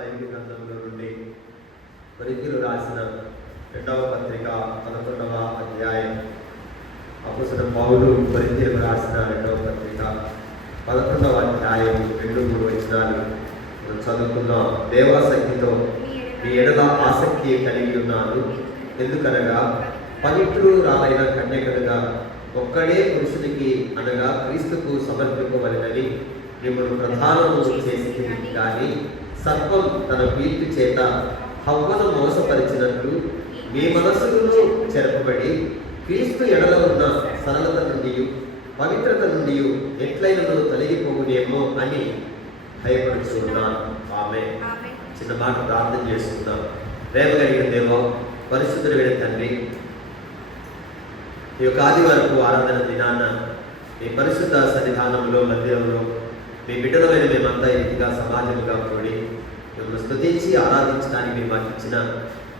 Bible గ్రంథంలో నుండి కొరింథీయులు రాసిన 2వ పత్రిక 11వ అధ్యాయం. అపోస్తలుడైన పౌలు కొరింథీయులకు రాసిన 2వ పత్రిక 11వ అధ్యాయం 2-3 వచనాలు మనం చదువుకుందాం. దేవాసక్తితో మీ ఎడల ఆసక్తి కలిగి ఉన్నాను. ఎందుకనగా పవిత్రురాలైన కన్యకలుగా ఒక్కడే పురుషునికి అనగా క్రీస్తుకు సమర్పింపవలెనని మిమ్మల్ని ప్రధానము చేసింది. కానీ సర్పం తన కీర్తి చేత హవ్వను మోసపరిచినట్లు మీ మనస్సులను చెరపబడి క్రీస్తు ఎడల ఉన్న సరళత నుండి పవిత్రత నుండి ఎట్లయినను తొలగిపోవునేమో అని భయపడుచున్నాను. ఆమె చిన్న మాట ప్రార్థన చేసుకుందాం. ప్రేమ కలిగిన దేవా, పరిశుద్ధుడైన తండ్రి, ఈ యొక్క ఆదివారపు ఆరాధన దినాన మీ పరిశుద్ధ సన్నిధానంలో మందిరంలో మీ బిడ్డలమైన మేమంతా ఇంటిగా సమాజంగా కూడి మిమ్మల్ని స్తుతించి ఆరాధించడానికి మీరు మాకు ఇచ్చిన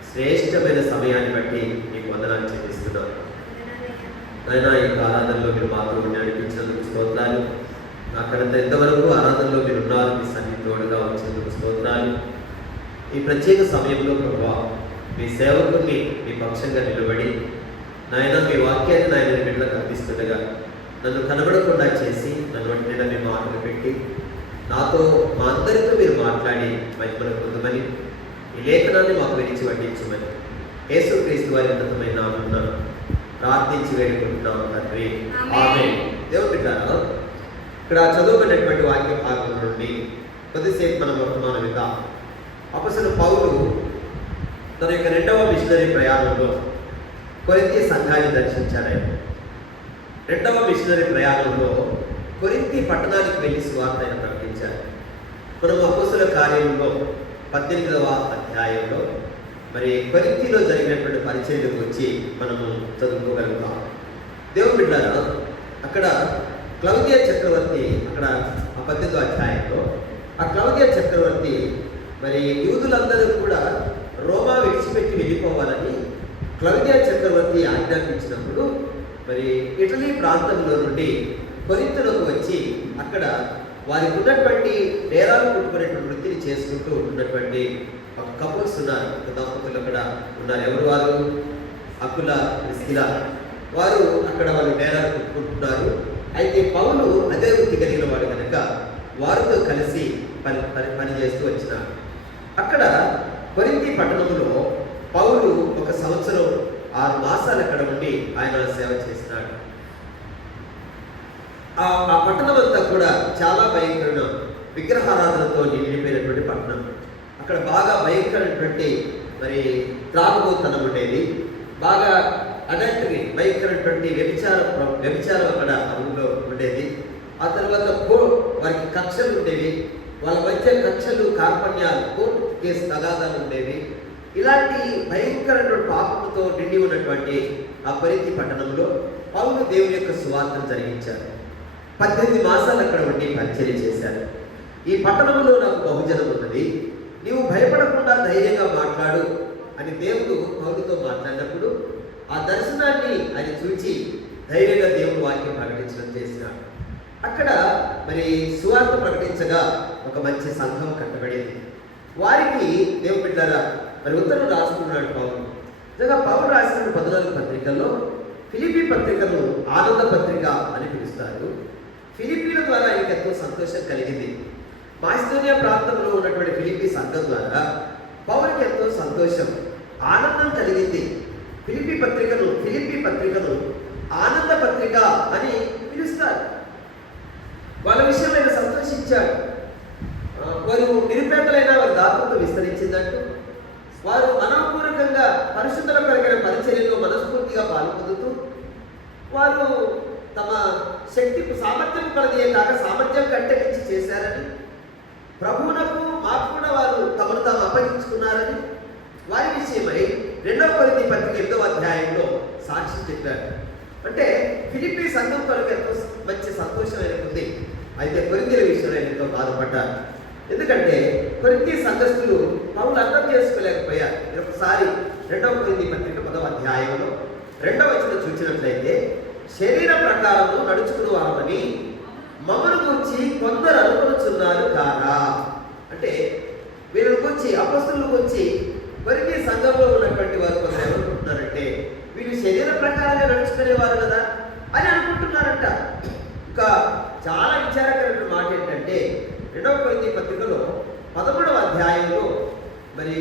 శ్రేష్టమైన సమయాన్ని బట్టి మీకు వందనాలు చెల్లిస్తున్నాం. అయినా ఈ ఆరాధనలో మీరు మాతో నడిపించినందుకు స్తోత్రాలు. అక్కడంత ఎంతవరకు ఆరాధనలో మీరు ఉన్నారు, మీ సన్నిధి తోడుగా వచ్చినందుకు స్తోత్రాలు. ఈ ప్రత్యేక సమయంలో ప్రభువా, మీ సేవకుని మీ పక్షంగా నిలబడి నాయన మీ వాక్యాన్ని నాయన బిడ్డలకు అందిస్తుండగా నన్ను కనబడకుండా చేసి నన్ను వంటిన మీ మాటలు పెట్టి నాతో మా అందరితో మీరు మాట్లాడి మహిమను పొందమని ఈ లేఖనాన్ని మాకు విరిచి వడ్డించమని యేసుక్రీస్తు వారి ఉన్నతమైన నామమున ప్రార్థించి వేడుకుంటున్నాం తండ్రి, ఆమేన్. దేవుని బిడ్డలారా, ఇక్కడ చదువుకున్నటువంటి వాక్య భాగం నుండి కొద్దిసేపు మనం వర్తమానం విందాం. అపోస్తలుడైన పౌలు తన యొక్క 2వ మిషనరీ ప్రయాణంలో కొరింథీ సంఘాన్ని దర్శించారు. 2వ మిషనరీ ప్రయాణంలో కొరింథీ పట్టణానికి వెళ్ళి సువార్త ఆయన ప్రకటించారు. మనం అపోస్తలుల కార్యంలో 18వ అధ్యాయంలో మరి కొరింథీలో జరిగినటువంటి పరిచర్యలకు వచ్చి మనము చదువుకోగలుగుతాం. దేవుని బిడ్డలారా, అక్కడ క్లౌదియ చక్రవర్తి, అక్కడ ఆ 18వ అధ్యాయంలో ఆ క్లౌదియ చక్రవర్తి మరి యూదులందరూ కూడా రోమా విడిచిపెట్టి వెళ్ళిపోవాలని క్లౌదియ చక్రవర్తి ఆజ్ఞాపించినప్పుడు మరి ఇటలీ ప్రాంతంలో నుండి కొరింథులకు వచ్చి అక్కడ వారికి ఉన్నటువంటి నేరాలు కుట్టుకునేటువంటి వృత్తిని చేసుకుంటూ ఉన్నటువంటి ఒక కపుల్స్ ఉన్నారు, దంపతులు అక్కడ ఉన్నారు. ఎవరు వారు? అకుల, ప్రిస్కిల. వారు అక్కడ వాళ్ళు నేరాలు కుట్టుకుంటున్నారు. అయితే పౌలు అదే వృత్తి కలిగిన వాడు కనుక వారితో కలిసి పని చేస్తూ వచ్చినారు. అక్కడ కొరింథీ పట్టణంలో పౌలు 1 సంవత్సరం 6 మాసాలు అక్కడ ఉండి ఆయన సేవ చేసినాడు. ఆ పట్టణం అంతా కూడా చాలా భయంకరమైన విగ్రహారాధనతో నిండిపోయినటువంటి పట్టణం. అక్కడ బాగా భయంకరమైనటువంటి మరి త్రాగుబోతనం ఉండేది, బాగా అడల్టరీ భయంకరమైనటువంటి వ్యభిచారం అక్కడ ఊళ్ళో ఉండేది. ఆ తర్వాత వారికి కక్షలు ఉండేవి, వాళ్ళ మధ్య కక్షలు, కార్పణ్యాలు, కోర్టు కేసు తగాదాలు ఉండేవి. ఇలాంటి భయంకరమైన పాపంతో నిండి ఉన్నటువంటి ఆ కొరింథీ పట్టణంలో పౌలు దేవుని యొక్క సువార్తను జరిగించారు. 18 మాసాలు అక్కడ ఉండి పరిచర్య చేశారు. ఈ పట్టణంలో నాకు బహుజనం ఉన్నది, నీవు భయపడకుండా ధైర్యంగా మాట్లాడు అని దేవుడు పౌలుతో మాట్లాడినప్పుడు ఆ దర్శనాన్ని ఆయన చూచి ధైర్యంగా దేవుడు వాక్యం ప్రకటించడం చేసినాడు. అక్కడ మరి సువార్త ప్రకటించగా ఒక మంచి సంఘం కట్టబడింది. వారికి దేవుని బిడ్డలారా మరి ఉత్తరం రాసుకున్నాడు పౌలు. నిజంగా పౌలు రాసిన 14 పత్రికల్లో ఫిలిప్పీ పత్రికను ఆనంద పత్రిక అని పిలుస్తారు. ఫిలిప్పీల ద్వారా ఆయనకి ఎంతో సంతోషం కలిగింది. మాసిదోనియా ప్రాంతంలో ఉన్నటువంటి ఫిలిప్పీ సంఘం ద్వారా పౌలుకి ఎంతో సంతోషం, ఆనందం కలిగింది. ఫిలిప్పీ పత్రికను ఆనంద పత్రిక అని పిలుస్తారు. వాళ్ళ విషయంలో ఆయన సంతోషించాడు. వారు నిరుపేదలైన వారి దాతృత్వం విస్తరించిందంటూ వారు మనపూర్వకంగా పరిశుద్ధుల కలిగిన పరిచర్యలో మనస్ఫూర్తిగా పాల్పొందుతూ వారు తమ శక్తి సామర్థ్యం కొలదే కాక సామర్థ్యం కంటే మించి చేశారని, ప్రభువునకు మాకు కూడా వారు తమను తాము అప్పగించుకున్నారని వారి విషయమై 2వ కొరింథీ పత్రిక 8వ అధ్యాయంలో సాక్ష్యం చెప్పారు. అంటే ఫిలిప్పీ సంఘం కొరకు ఎంతో మంచి సంతోషమైన ఉంది. అయితే కొరింథీల విషయంలో ఎంతో బాధపడ్డారు. ఎందుకంటే కొరింథీ సంఘస్థులు పౌలు అర్థం చేసుకోలేకపోయారు. ఒకసారి 2వ కొరింథీ పత్రిక 10వ అధ్యాయంలో 2వ వచనం చూసినట్లయితే, శరీర ప్రకారము నడుచుకుని వారమని మమ్మను గురించి కొందరు అనుకునుచున్నారు కారా. అంటే వీళ్ళ గురించి గురించి అపొస్తలుల గురించి కొరింథీ సంఘంలో ఉన్నటువంటి వారు కొందరు ఏమనుకుంటున్నారంటే వీళ్ళు శరీర ప్రకారంగా నడుచుకునేవారు కదా అని అనుకుంటున్నారంట. ఇంకా చాలా విచారకరమైన మాట ఏంటంటే 2వ కొరింథీ పత్రికలో 13వ అధ్యాయంలో మరి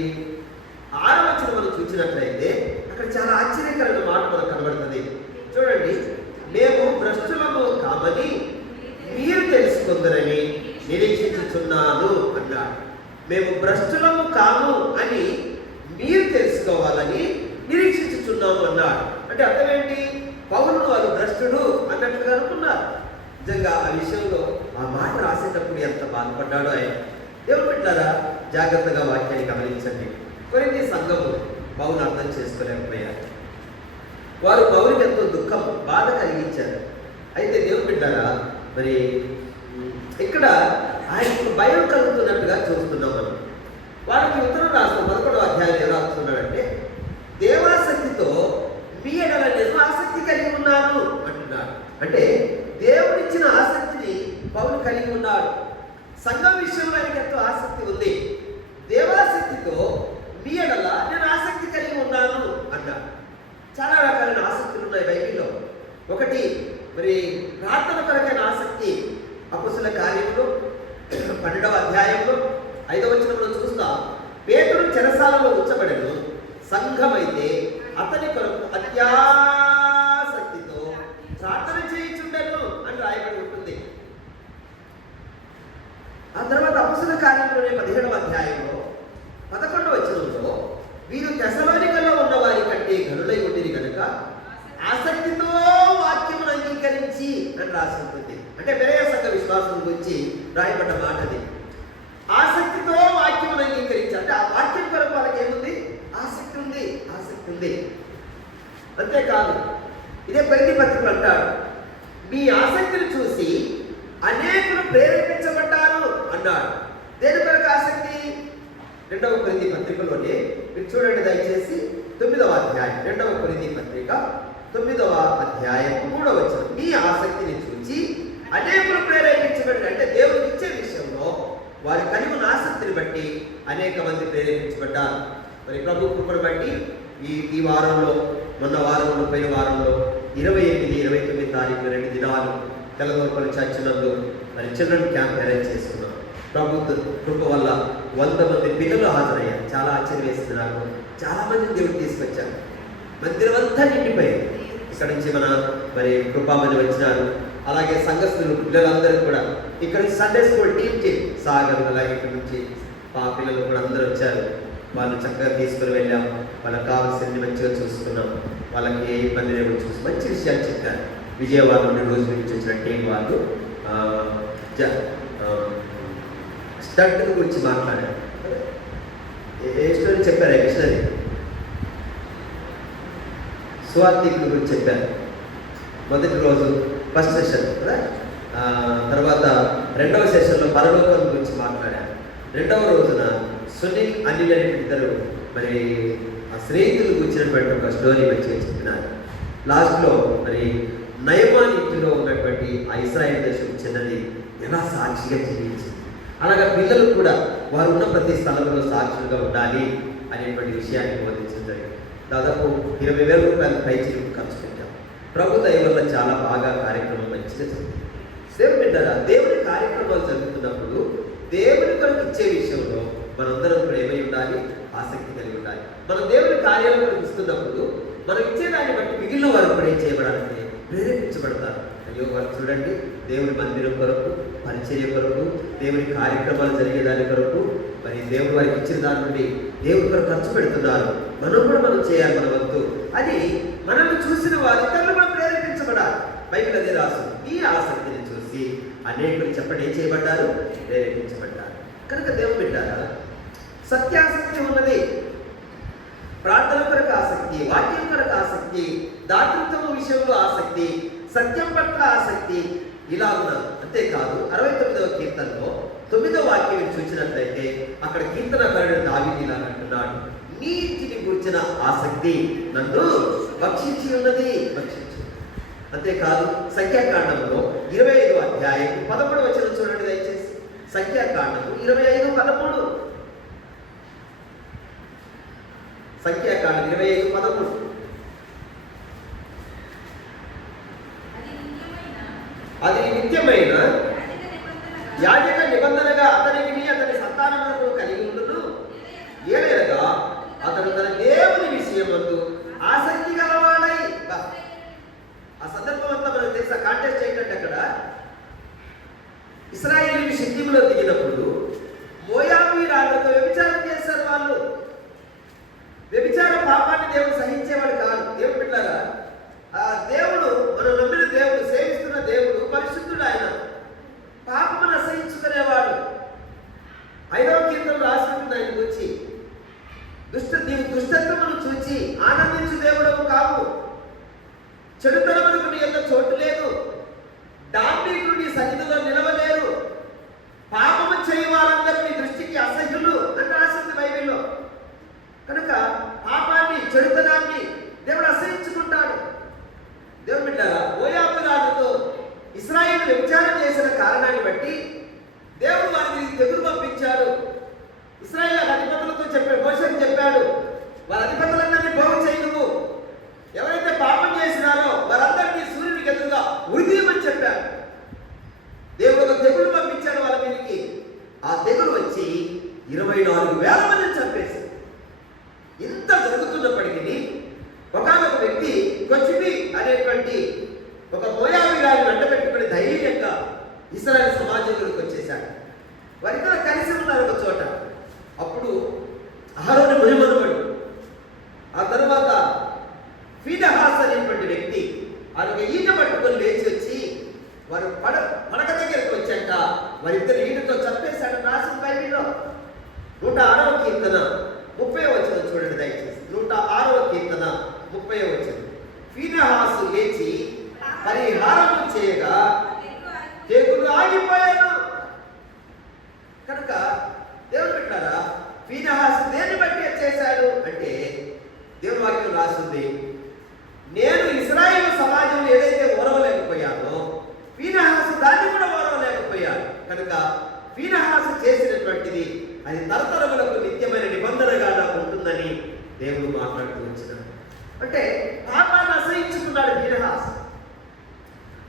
6వ వచనం మనం చూసినట్లయితే అక్కడ చాలా ఆశ్చర్యకరమైన మాట మనకు కనబడుతుంది. చూడండి, మేము భ్రష్టులము కామని మీరు తెలుసుకుందరని నిరీక్షించుచున్నాను అన్నాడు. మేము భ్రష్టులము కాము అని మీరు తెలుసుకోవాలని నిరీక్షించుచున్నాము అన్నాడు. అంటే అర్థం ఏంటి? పౌలును వారు భ్రష్టుడు అన్నట్లుగా అనుకున్నారు. నిజంగా ఆ విషయంలో ఆ మాట రాసేటప్పుడు ఎంత బాధపడ్డాడో ఆయన. దేవుడు పెట్టారా, జాగ్రత్తగా వాక్యాన్ని గమనించండి. కొరింథీ సంఘము పౌలు అర్థం చేసుకోలేకపోయారు. వారు పౌలుకి ఎంతో దుఃఖం, బాధ కలిగించారు. అయితే దేవుడు పెట్టారా, మరి ఇక్కడ ఆయనకు భయం కలుగుతున్నట్టుగా చూస్తున్నాం మనం. వాళ్ళకి ఉత్తరం రాసిన 11వ అధ్యాయం ఏం రాస్తున్నాడంటే, దేవాసక్తితో మీ ఎడల నేను ఆసక్తి కలిగి ఉన్నాను అంటున్నాడు. అంటే దేవుడిచ్చిన ఆసక్తిని పౌలు కలిగి ఉన్నాడు. సంఘం విషయంలో ఆయనకి ఎంతో ఆసక్తి ఉంది. దేవాసక్తితో మీ ఎడల నేను ఆసక్తి కలిగి ఉన్నాను అన్నాడు. చాలా రకాలైన ఆసక్తులు ఉన్నాయి బైబిల్లో. ఒకటి మరి ప్రార్థన కొరకైన ఆసక్తి. అపొస్తలుల కార్యములు 12వ అధ్యాయంలో 5వ వచనంలో చూస్తాం, పేతురు చెరసాలలో ఉంచబడెను, సంఘమైతే అతని కొరకు అత్యాసక్తితో ప్రార్థన చేయుచుండెను అని రాయబడి ఉంటుంది. ఆ తర్వాత అపొస్తలుల కార్యంలోనే 17వ అధ్యాయంలో 11వ వచనంలో వీరు తెస్సలోనికలో ఉన్న వారి కంటే గనులై ఉండిరి కనుక ఆసక్తితో వాక్యమును అంగీకరించి అని రాసి ఉంటుంది. అంటే బెరయ సంఘ విశ్వాసం గురించి రాయబడ్డ మాట అది. ఆసక్తితో వాక్యమును అంగీకరించి అంటే ఆ వాక్యం కొరకు వాళ్ళకి ఏముంది? ఆసక్తి ఉంది, ఆసక్తి ఉంది. అంతేకాదు, ఇదే కొరింథీ పత్రికలు అంటాడు, మీ ఆసక్తిని చూసి అనేకులు ప్రేరేపించబడ్డారు అన్నాడు. దేని కొరకు ఆసక్తి? 2వ కొరింథీ పత్రికలోనే మీరు చూడండి దయచేసి 9వ అధ్యాయం, 2వ కొరింథీ పత్రిక 9వ అధ్యాయం 3వ వచనం, మీ ఆసక్తిని చూసి అనేకులు ప్రేరేపించబడి. అంటే దేవుడికి ఇచ్చే విషయంలో వారి కలిగి ఉన్న ఆసక్తిని బట్టి అనేక మంది ప్రేరేపించబడ్డారు. మరి ప్రభు కృపను బట్టి ఈ వారంలో, మొన్న వారంలో, పోయిన వారంలో 28, 29 తారీఖు 2 దినాలు తెల్లదోర్పల్లి చర్చ్ నందు మరి చిల్డ్రన్ క్యాంప్ అరేంజ్ చేసుకున్నాం. ప్రభుత్వ కృప వల్ల 100 మంది పిల్లలు హాజరయ్యారు. చాలా ఆశ్చర్యం వేస్తుంది నాకు. చాలా మంది దేవుడు తీసుకొచ్చారు. మందిరం అంతా నిండిపోయింది. ఇక్కడ నుంచి మన మరి కృపామని వచ్చినారు. అలాగే సంఘస్థులు పిల్లలందరూ కూడా ఇక్కడ నుంచి సండే స్కూల్ టీంకి సాగర్, అలాగే ఇక్కడ నుంచి మా పిల్లలు కూడా అందరూ వచ్చారు. వాళ్ళు చక్కగా తీసుకుని వెళ్ళాం. వాళ్ళకి కావాల్సింది మంచిగా చూసుకున్నాం. వాళ్ళకి ఏ ఇబ్బంది లేవు చూసి మంచి విషయాలు చెప్పారు. విజయవాడ నుండి రోజు నుంచి వచ్చిన టీం వాళ్ళు స్టంట్ గురించి మాట్లాడారు. ఏ స్టోరీ చెప్పారు? మిషనరీ స్వార్థికుల గురించి చెప్పారు. మొదటి రోజు ఫస్ట్ సెషన్ కదా, తర్వాత 2వ సెషన్లో పరలోకం గురించి మాట్లాడారు. 2వ రోజున సునీల్, అనిల్ అనే ఇద్దరు మరి ఆ స్నేహితులు గురించినటువంటి ఒక స్టోరీ మంచిగా చెప్పినారు. లాస్ట్లో మరి నయమాన్ ఇంటిలో ఉన్నటువంటి ఆ ఇశ్రాయేల్ దేశం చిన్నది ఎలా సాక్షిగా జీవించింది. అలాగే పిల్లలు కూడా వారు ఉన్న ప్రతి స్థలంలో సాక్షులుగా ఉండాలి అనేటువంటి విషయాన్ని బోధించడం జరిగింది. దాదాపు 20,000 రూపాయలు పైచి ఖర్చు పెట్టాం. ప్రభు దయ వల్ల చాలా బాగా కార్యక్రమం మంచిగా జరిగింది. దేవుడు బిడ్డరా, దేవుని కార్యక్రమాలు జరుగుతున్నప్పుడు దేవుని కొరకు ఇచ్చే విషయంలో మనందరం కూడా ఏమై ఉండాలి? ఆసక్తి కలిగి ఉండాలి. మనం దేవుని కార్యాల కొరకు ఇస్తున్నప్పుడు మనం ఇచ్చేదాన్ని బట్టి మిగిలిన వారు కూడా ఏం చేయబడాలంటే ప్రేరేపించబడతారు. అయ్యో వారు చూడండి, దేవుని మందిరం కొరకు, పరిచర్య కొరకు, దేవుని కార్యక్రమాలు జరిగేదాని కొరకు మరి దేవుడు వారికి ఇచ్చిన దాని నుండి దేవుడి కొరకు ఖర్చు పెడుతున్నారు. మనం చేయాలి మన వంతు అని మనల్ని చూసిన వారి ఇతరులు కూడా ప్రేరేపించబడాలి. బైబిల్ అదే రాస్తుంది, ఈ ఆసక్తిని చూసి అనేకులు చెప్పండి ఏం చేయబడ్డారు? ప్రేరేపించబడ్డారు. కనుక దేవుడు బిడ్డారా, సత్యాసక్తి ఉన్నది. ప్రార్థన కొరకు ఆసక్తి, వాక్యం కొరకు ఆసక్తి, దాతృత్వం విషయంలో ఆసక్తి, సత్యం పట్ల ఆసక్తి, ఇలా ఉన్నారు. అంతేకాదు 69వ కీర్తనలో 9వ వాక్యం చూసినట్లయితే అక్కడ కీర్తనకారుడు దావీదు ఇలా అంటున్నాడు, నీతిని గురించిన ఆసక్తి నన్ను భక్షించి ఉన్నది, భక్షించి. అంతేకాదు సంఖ్యాకాండంలో 25వ అధ్యాయం 13వ వచనం చూడండి దయచేసి. సంఖ్యాకాండము 25:13 సంఖ్యాకాండం 25:13. అది నిత్యమైన యాజక నిబంధనగా అతనికి అతని సంతానములకు కలిగి ఉండును. ఏలైనగా అతడు తన దేవుని విషయమందు ఆసక్తి గలవాడై. ఆ సందర్భం అంతా మనకు తెలుసా? కాంటెస్ట్ ఏంటంటే అక్కడ ఇశ్రాయేలీయులు షిత్తీములో దిగినప్పుడు మోయాబీయులతో వ్యభిచారం చేశారు. వాళ్ళు వ్యభిచార పాపాన్ని దేవుడు సహించేవాడు కాదు. దేవుడు బిడ్డలారా, ఆ దేవుడు, మనం నమ్మిన దేవుడు, సేవిస్తున్న దేవుడు పరిశుద్ధుడు. ఆయన పాపమును అసహించుకునేవాడు. 5వ కీర్తనలో రాసి ఉంటుంది ఆయన గురించి, నీవు దుష్టత్వమును చూచి ఆనందించు దేవుడవు కావు, చెడుతనములకు నీ యొక్క చోటు లేదు, డాంబికులు నీ సన్నిధిలో నిలవలేరు, పాపము చేయి వారందరూ నీ దృష్టికి అసహ్యులు అని రాసింది బైబిల్లో. కనుక పాపాన్ని, చెడుతనాన్ని దేవుడు అసహించుకుంటాడు. దేవుడు బిడ్డలారా, మోయాబీయులతో ఇశ్రాయేలు వ్యభిచారం చేసిన కారణాన్ని బట్టి దేవుడు వారికి తెగులు పంపించాడు. ఇశ్రాయేలు అధిపతులతో చెప్పాడు, మోషేకు చెప్పాడు, వారి అధిపతులందరినీ బాగు చేయను, ఎవరైతే పాపం చేసినారో వారందరినీ సూర్యునికి ఎదురుగా ఉరిదీయమని చెప్పాడు. దేవుడు ఒక తెగులు పంపించాడు వాళ్ళ మీదకి. ఆ తెగులు వచ్చి 24,000 మందిని చంపేశాడు. ఇంత జరుగుతున్నప్పటికీ ఒకనొక వ్యక్తి కొచ్చిబి అనేటువంటి ఒక మోయాబీయులను వెంట పెట్టుకుని ధైర్యంగా ఇశ్రాయేలు సమాజంలోకి వచ్చేశాడు. వారిద్దరూ కలిసి ఉన్నారు ఒక చోట. అప్పుడు అహరోను మునిమనుమడు, ఆ తరువాత ఫీనెహాస్ అనేటువంటి వ్యక్తి ఆయన ఒక ఈట పట్టుకొని లేచి వచ్చి వారు పడక దగ్గరికి వచ్చాక వారిద్దరు ఈటతో చంపేశాడు. రాసిన బైబిల్లో 106వ కీర్తన 30వ వచనం చూడండి దయచేసి. 106వ కీర్తన 30వ వచనం. ఫీనెహాసు లేచి పరిహారం చేయగా తెగులు ఆగిపోయాను. కనుక దేవుడు పెట్టారా, ఫీనెహాసు దేన్ని బట్టి చేశాడు అంటే దేవుని వాక్యం రాస్తుంది, నేను ఇశ్రాయేలు సమాజంలో ఏదైతే ఓరవలేకపోయానో ఫీనెహాసు దాన్ని కూడా ఓరవలేకపోయాను. కనుక ఫీనెహాసు చేసినటువంటిది అది తరతరములకు నిత్యమైన నిబంధనగా నాకు ఉంటుందని దేవుడు మాట్లాడుతూ వచ్చినాడు. అంటే పాపాన్ని అసహించుకున్నాడు ఫీనెహాసు.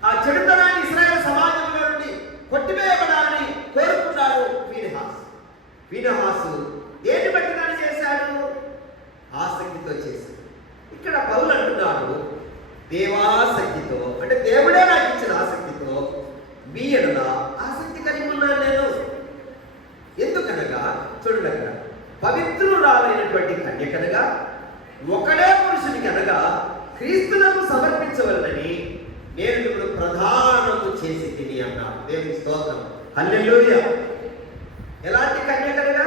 ఆ చెడుతనాన్ని ఇశ్రాయేలు సమాజంలో నుండి కొట్టివేయబడాలని కోరుకున్నాడు ఫీనెహాసు. దేన్ని బట్టి దాన్ని చేశాడు? ఆసక్తితో చేశాడు. ఇక్కడ పౌలు అంటున్నాడు, దేవాసక్తితో, అంటే దేవుడే నాకు ఇచ్చిన ఆసక్తితో మీ ఎడల ఆసక్తి కలిగి ఉన్నాను నేను. ఎందుకనగా చూడండి, అక్కడ పవిత్రురాలైనటువంటి కన్యకనగా ఒకడే పురుషునికి అనగా క్రీస్తులకు సమర్పించవలనని నేను మిమ్మల్ని ప్రధానము చేసి తిని అన్నాడు. దేవుని స్తోత్రం, హల్లెలూయా. ఎలాంటి కన్యకనగా?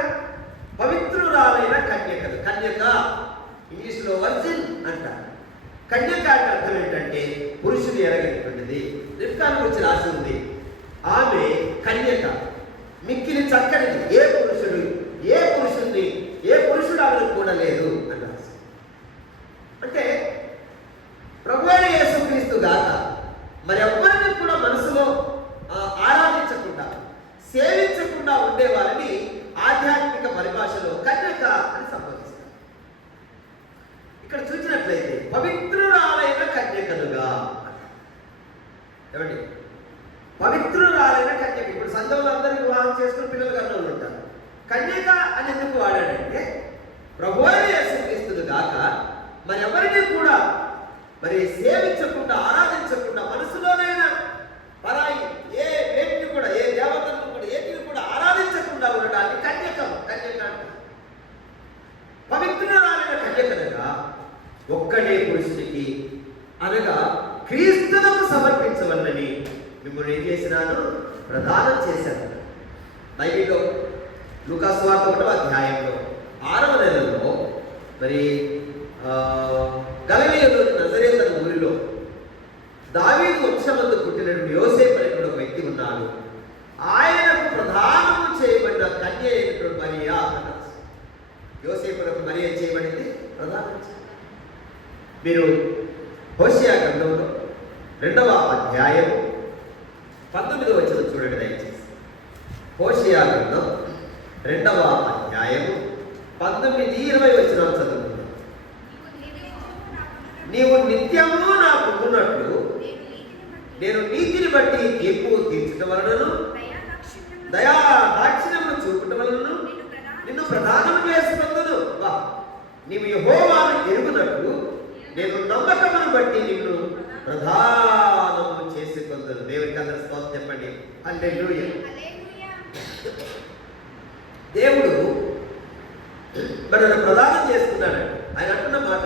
పవిత్రురాలైన కన్యకను. కన్యక ఇంగ్లీష్లో వర్జిన్ అంటారు. కన్యక అంటే అర్థం ఏంటంటే పురుషుని ఎరగనిటువంటిది. రిబ్కాను గురించి రాసి ఉంది, ఆమె కన్యక, మిక్కిలి చక్కనిది, ఏ పురుషుడు ఆమెను కూడలేదు అని రాసి. అంటే ప్రభువైన యేసుక్రీస్తు గాక మరి ఎవ్వరిని కూడా మనసులో ఆరాధించకుండా, సేవించకుండా ఉండే వారిని ఆధ్యాత్మిక పరిభాషలో కన్యక అని సంబోధిస్తారు. ఇక్కడ చూసినట్లయితే పవిత్రురాలైన కన్యకలుగా, ఏమండి, పవిత్రురాలైన కన్యక. ఇప్పుడు సంఘంలో అందరికీ వివాహం చేసుకుని పిల్లలు కన్నోళ్ళు ఉంటారు. కన్యక అని ఎందుకు వాడాడంటే ప్రభువైన యేసుక్రీస్తును గాక మరి ఎవరిని కూడా మరి సేవించకుండా, ఆరాధించకుండా, మనసులోనైనా పరాయి ఏ వేటిని కూడా, ఏ దేవతలను కూడా, ఏటిని కూడా ఆరాధించకుండా ఉండడాన్ని కన్యక పవిత్రురాలైన కన్యకనగా ఒక్కడే పురుషునికి అనగా క్రీస్తులకు సమర్పించవలని మిమ్మల్ని ఏం చేసినాను? ప్రదానం చేశాను. బైబిల్లో లూకా సువార్త 1వ అధ్యాయంలో 6వ నెలలో మరి గలిలయలోని నజరేతు అనే ఊరిలో దావీదు వంశమందు పుట్టినటువంటి యోసేపు అనేటువంటి ఒక వ్యక్తి ఉన్నాడు. ఆయనకు ప్రధానము చేయబడిన కన్య అయినటువంటి మరియా అన్నారు. యోసేపునకు మరియా చేయబడింది ప్రధానం. మీరు హోషేయ గ్రంథంలో 2వ అధ్యాయం 19వ వచనం చూడండి దయచేసి. హోషేయ గ్రంథం 2వ అధ్యాయం 19, 20 వచనాలు చదువుతున్నాం. నీవు నిత్యము నాకు ఉండునట్లు నేను నీతిని బట్టి తీర్పు తీర్చడం వలనను దయా దాక్షిణ్యమును చూపటం వలనను నిన్ను ప్రధానం చేసుకుందును. నీవు యెహోవాను ఎరుగునట్లు నేను నమ్మకమును బట్టి నిన్ను ప్రధానము చేసుకుందును. దేవునికి అందరూ స్తోత్రం చెప్పండి. హల్లెలూయా. దేవుడు మనల్ని ప్రదానం చేస్తున్నాడు. ఆయన అంటున్న మాట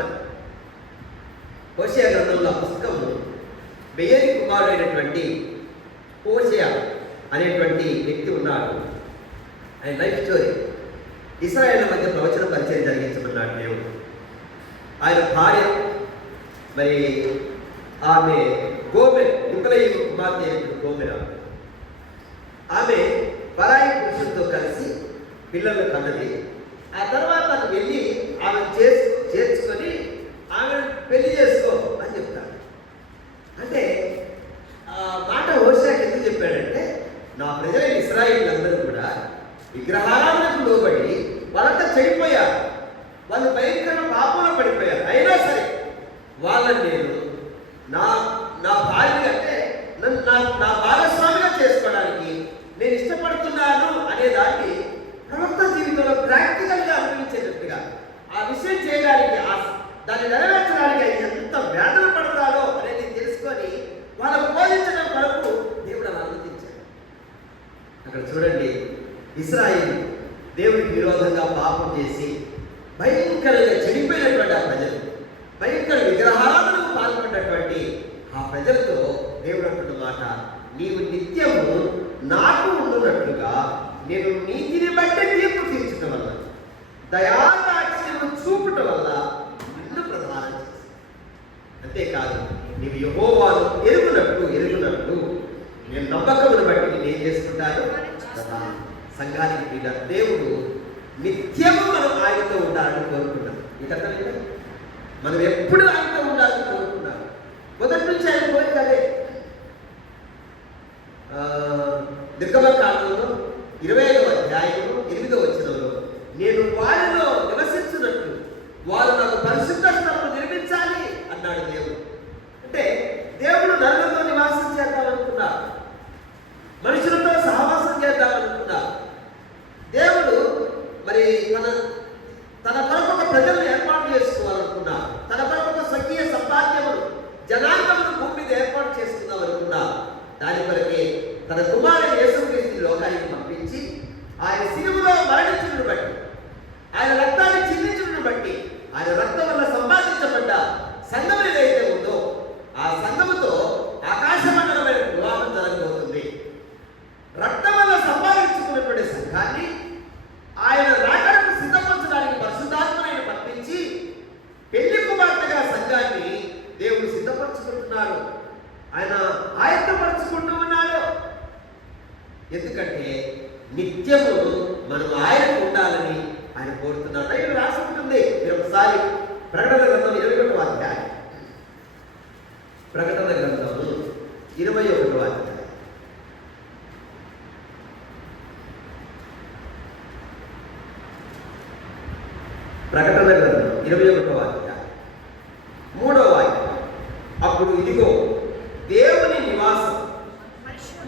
హోషేయ గ్రంథంలో పుస్తకము బెయేరి కుమారుడైనటువంటి హోషేయ అనేటువంటి వ్యక్తి ఉన్నాడు. ఆయన లైఫ్ స్టోరీ ఇశ్రాయేళ్ల మధ్య ప్రవచన పరిచయం జరిగించమన్నాడు దేవుడు. ఆయన భార్య మరి ఆమె గోమెర్ యుకలయీము కుమార్తె గోమెర. ఆమె పరాయి పురుషులతో కలిసి పిల్లలు కన్నది. ఆ తర్వాత వెళ్ళి ఆమెను చేర్చుకొని ఆమెను పెళ్లి చేసుకో అని చెప్తాడు. అంటే ఆ మాట హోషేయకు ఎందుకు చెప్పాడంటే, నా ప్రజలైన ఇశ్రాయేలీయులందరూ కూడా విగ్రహారాధనకు లోబడి వాళ్ళంతా చెడిపోయారు, వాళ్ళు భయంకర పాపంలో పడిపోయారు. అయినా సరే వాళ్ళని నేను నా భార్య అంటే నా భాగస్వామిగా చేసుకోవడానికి నేను ఇష్టపడుతున్నాను అనే దాన్ని ప్రవక్త జీవితంలో ప్రాక్టికల్గా అనుభవించేటట్టుగా ఆ విషయం చేయడానికి దాన్ని నెరవేర్చడానికి ఎంత వేదన పడతాడో అనేది తెలుసుకొని వాళ్ళకు బోధించడం కొరకు దేవుడు అలా అనుమతించాడు. అక్కడ చూడండి, ఇశ్రాయేలు దేవుడికి విరోధంగా పాపం చేసి భయంకరంగా చెడిపోయినటువంటి ఆ ప్రజలు, భయంకర విగ్రహారాధనకు పాల్పడినటువంటి ఆ ప్రజలతో దేవుడు అంటున్న మాట, నీవు నిత్యము నాకు ఉండునట్లుగా నేను నీతిని బట్టి తీర్పు తీర్చడం వల్ల దయాదాక్షిణ్యము చూపటం వల్ల నిన్ను ప్రధానం చేసి, అంతేకాదు నీవు యెహోవాను ఎరుగునట్టు నేను నమ్మకమును బట్టి నేను ఏం చేసుకుంటాను కదా. సంఘానికి మీద దేవుడు నిత్యము మనం ఆయనతో ఉండాలని కోరుకున్నాం. మీకు అర్థమైందా? మనం ఎప్పుడు ఆయనతో ఉండాలని కోరుకున్నాం. మొదటి నుంచి ఆయన కోరిక అదే. నిర్గమకాండంలో 20వ అధ్యాయము 8వ వచనంలో నేను వారిలో నివసించినట్టు వారు నాకు పరిశుద్ధ స్థలము నిర్మించాలి అన్నాడు దేవుడు. అంటే దేవుడు నరులతో నివాసం చేద్దామనుకున్నాడు, మనుషులతో సహవాసం చేద్దామనుకున్నాడు. దేవుడు మరి తన కొరకు ఒక ప్రజలను ఏర్పాటు చేసుకోవాలనుకున్నాడు. తన కొరకు ఒక స్వకీయ సంపాద్యమును జనాంగమును భూమి మీద ఏర్పాటు చేసుకుందాం అనుకున్నాడు. దాని కొరకే తన కుమారుడు యేసుక్రీస్తుని లోకానికి పంపించి ఆయన శిలువలో మరణించుటను బట్టి, ఆయన రక్తాన్ని చిందించుటను బట్టి, ఆయన రక్తం వల్ల సంపాదించబడ్డ సంఘం ఏదైతే ఉందో ఆ సంఘముతో ఆకాశమండలమైన వివాహం జరగబోతుంది. రక్తం వల్ల సంపాదించుకున్నటువంటి సంఘాన్ని ఆయన రాకడకు సిద్ధపరచడానికి పరిశుద్ధాత్మను పంపించి పెళ్లి కుమార్తెగా సంఘాన్ని దేవుడు సిద్ధపరచుకుంటున్నాడు. ఆయన ఆయత్తపరచుకుంటూ ఉన్నాడు. ఎందుకంటే నిత్యము మనం ఆయనకు ఉండాలని ఆయన కోరుతున్నాడు. ఇక్కడ రాసి ఉంటుంది. మీరు ఒకసారి ప్రకటన గ్రంథం 21వ అధ్యాయం, ప్రకటన గ్రంథము 21వ అధ్యాయం, ప్రకటన గ్రంథం 21వ అధ్యాయం 3వ వాక్యం. అప్పుడు ఇదిగో దేవుని నివాసం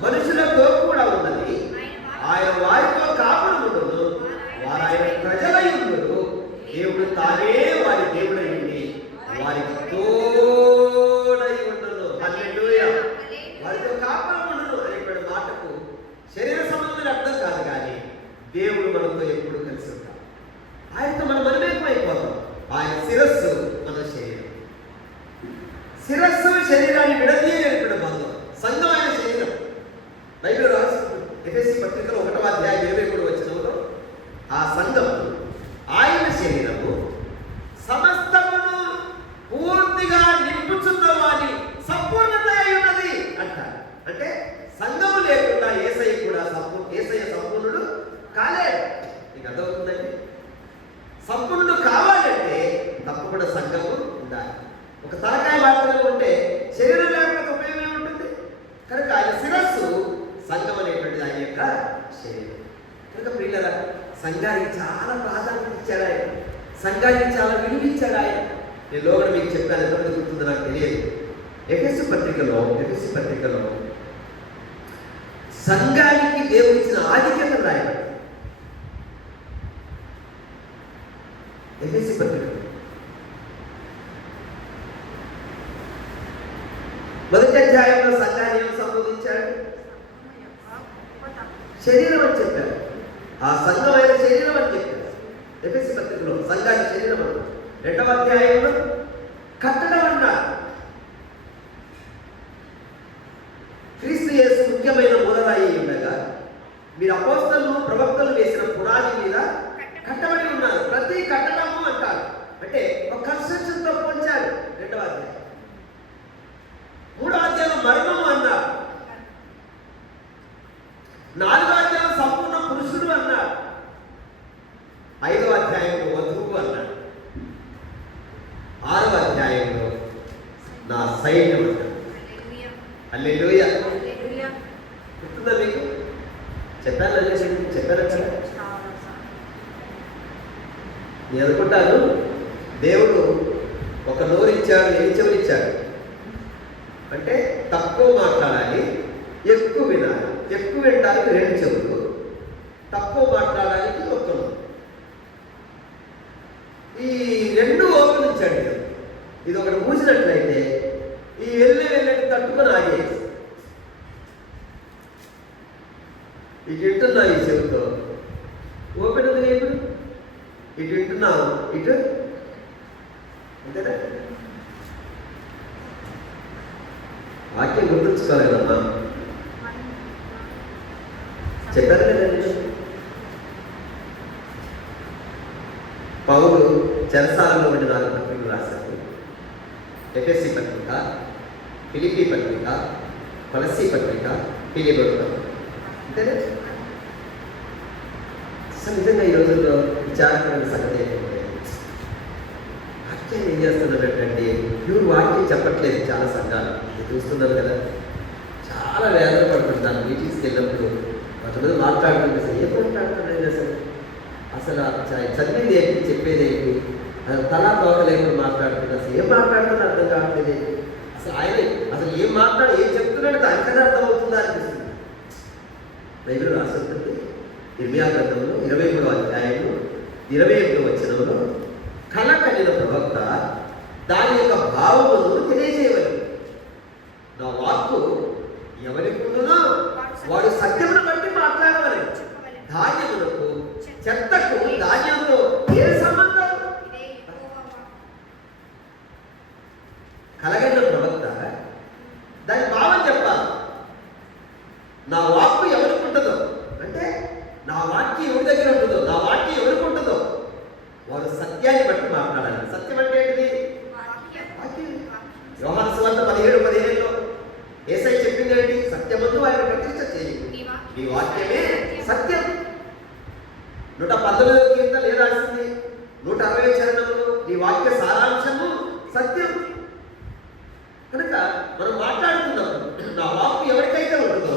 మనుషులతో కూడా ఉన్నది, ఆయన వారితో కాపురముండును, వారు ఆయన ప్రజలై ఉండును, దేవుడు తానే వారి దేవుడై ఉండి వారికి తోడై ఉండును. హల్లెలూయా. వారితో కాపురముండును అనేటువంటి మాటకు శరీర సంబంధమైన అర్థం కాదు, కానీ దేవుడు మనతో ఎప్పుడు కలిసి ఉంటాడు. ఆయనతో మనం మనమేకమైపోతాం. ఆయన శిరస్సు మన శరీరం. శిరస్సు శరీరాన్ని విడదీయలేనటువంటి బంధం. సంఘం ఆయన శరీరం. బైబిల్ రాసి ఎఫెసీ పత్రికలో 1వ అధ్యాయం 23వ వచనంలో ఆ సంఘం ఆయన శరీరము సమస్తమును పూర్తిగా నింపుచున్న వారి సంపూర్ణత అయి ఉన్నది అంటారు. అంటే సంఘము లేకుండా యేసయ్య కూడా యేసయ్య సంపూర్ణుడు కాలేడు. మీకు అర్థమవుతుందండి? సంపూర్ణుడు కావాలంటే తప్పకుండా సంఘము ఉండాలి. ఒక తలకాయ మాత్రమే ఉంటే శరీరం లేకపోతే ఉపయోగం ఉంటుంది. కనుక ఆయన శిరస్సు సంఘం అనేటువంటిది ఆయన యొక్క శరీరం. కనుక ప్రియులారా, సంఘానికి చాలా ప్రాధాన్యత ఇచ్చాడు ఆయన. సంఘానికి చాలా విలువ ఇచ్చాడు ఆయన. నేను లోగడ మీకు చెప్పాను, ఎంతమంది గుర్తుందో నాకు తెలియదు. ఎఫెసు పత్రికలో సంఘానికి దేవుడిచ్చిన ఆధిక్యత రాయబడి ఎఫెసు పత్రిక మొదటి అధ్యాయంలో సంఘాన్ని ఏమి సంబోధించాడు? శరీరం అని చెప్పాడు. ఆ సంఘమైన శరీరం అని చెప్పాడు. ఎఫెసు పత్రికలో సంఘాన్ని శరీరం అన్నాడు. రెండవ అధ్యాయంలో కట్టడం అన్నాడు. క్రీస్తు యేసు ముఖ్యమైన మూలరాయి ఉండగా మీరు అపోస్తలులు ప్రవక్తలు వేసిన పునాది మీద కట్టబడి ఉన్నారు. ప్రతి కట్టడము అంటారు, అంటే ఒక కన్స్ట్రక్షన్తో పోల్చాడు. రెండవ అధ్యాయం. మూడవ అధ్యాయం మర్మము అన్నారు. నాలుగవ అధ్యాయం సంపూర్ణ పురుషుడు అన్నాడు. ఐదవ అధ్యాయంలో వధువు అన్నాడు. ఆరవ అధ్యాయంలో నా సైన్యం అన్నాడు. హల్లెలూయా. గుర్తుందా మీకు? చెప్పాను కదా. నేను అనుకుంటాను, దేవుడు ఒక నోరిచ్చాడు, ఏ చెవులిచ్చాడు అంటే తక్కువ మాట్లాడాలి, ఎక్కువ వినాలి. ఎక్కువ వినడానికి 2 చెవులు, తక్కువ మాట్లాడడానికి ఒక నోరు. ఈ 2 ఓపెన్ ఇచ్చాడు. ఇది ఒకటి మూసినట్లయితే ఈ వెళ్ళి తట్టుకొని ఆగేసి ఇటు వింటున్నా, ఈ చెవితో ఓపెన్ ఉంది. ఇప్పుడు ఇటు వింటున్నావు, ఇటు అంతేనా? వాక్యం గుర్తుంచుకోలేదమ్మా. చెప్పారు కదండి, పౌలు చెరసాలలో ఉండి 4 పత్రికలు రాశారు. ఎఫెసీ పత్రిక, ఫిలిప్పీ పత్రిక, కొలస్సీ పత్రిక, ఫిలిప్పీ. అంతేనా? అసలు నిజంగా ఈ రోజుల్లో విచారకరమైన సంగతి ఏంటంటే, వాక్యాన్ని ఏం చేస్తున్నారంటే ప్యూర్ వాక్యం చెప్పట్లేదు. చాలా సంఘాలు చూస్తున్నారు కదా, చాలా వేదన పడుతుంటాను. మీటింగ్స్కి వెళ్ళినప్పుడు కొంతమంది మాట్లాడుతుంటే ఏం మాట్లాడుతున్నాయి అసలు చదివేది ఏంటి, చెప్పేది ఏంటి, తలా తోకలేకుండా మాట్లాడుతుంది. అసలు ఏం మాట్లాడుతున్నా అర్థం కావట్లేదు. అసలు ఆయన అసలు ఏం చెప్తున్నాడు దానికన్నా అర్థమవుతుందా అనిపిస్తుంది. బైబిల్ రాస్తుంది ఇర్మియా గ్రంథంలో 23వ అధ్యాయంలో 28వ వచనంలో కల కలిగిన ప్రవక్త దాని యొక్క భావమును తెలియజేయవలెను. నా వాక్కు ఎవరికి ఉండునో వాడు సత్యమును బట్టి మాట్లాడవలెను. ధాన్యములకు చెత్తకు ధాన్యంతో ఏ సంబంధం? కలగలిగిన ప్రవక్త దాని భావం చెప్పాలి. నా వాక్కు ఎవరికి ఉంటుందో, అంటే నా వాక్యం ఎవరి దగ్గర ఉంటుందో, నా వాక్యం ఎవరికి ఉంటుందో వారు సత్యాన్ని బట్టి మాట్లాడాలి. సత్యం అంటే ఏంటిది? యోహాను సువార్త 17:15లో యేసయ్య చెప్పింది ఏంటి? సత్యమందు ఆయన ప్రతిష్ఠ చేయి, నీ వాక్యమే సత్యం. 119వ కీర్తన ఏం రాసింది? 160వ చరణంలో నీ వాక్య సారాంశము సత్యం. కనుక మనం మాట్లాడుతున్నప్పుడు నా వాక్కు ఎవరికైతే ఉంటుందో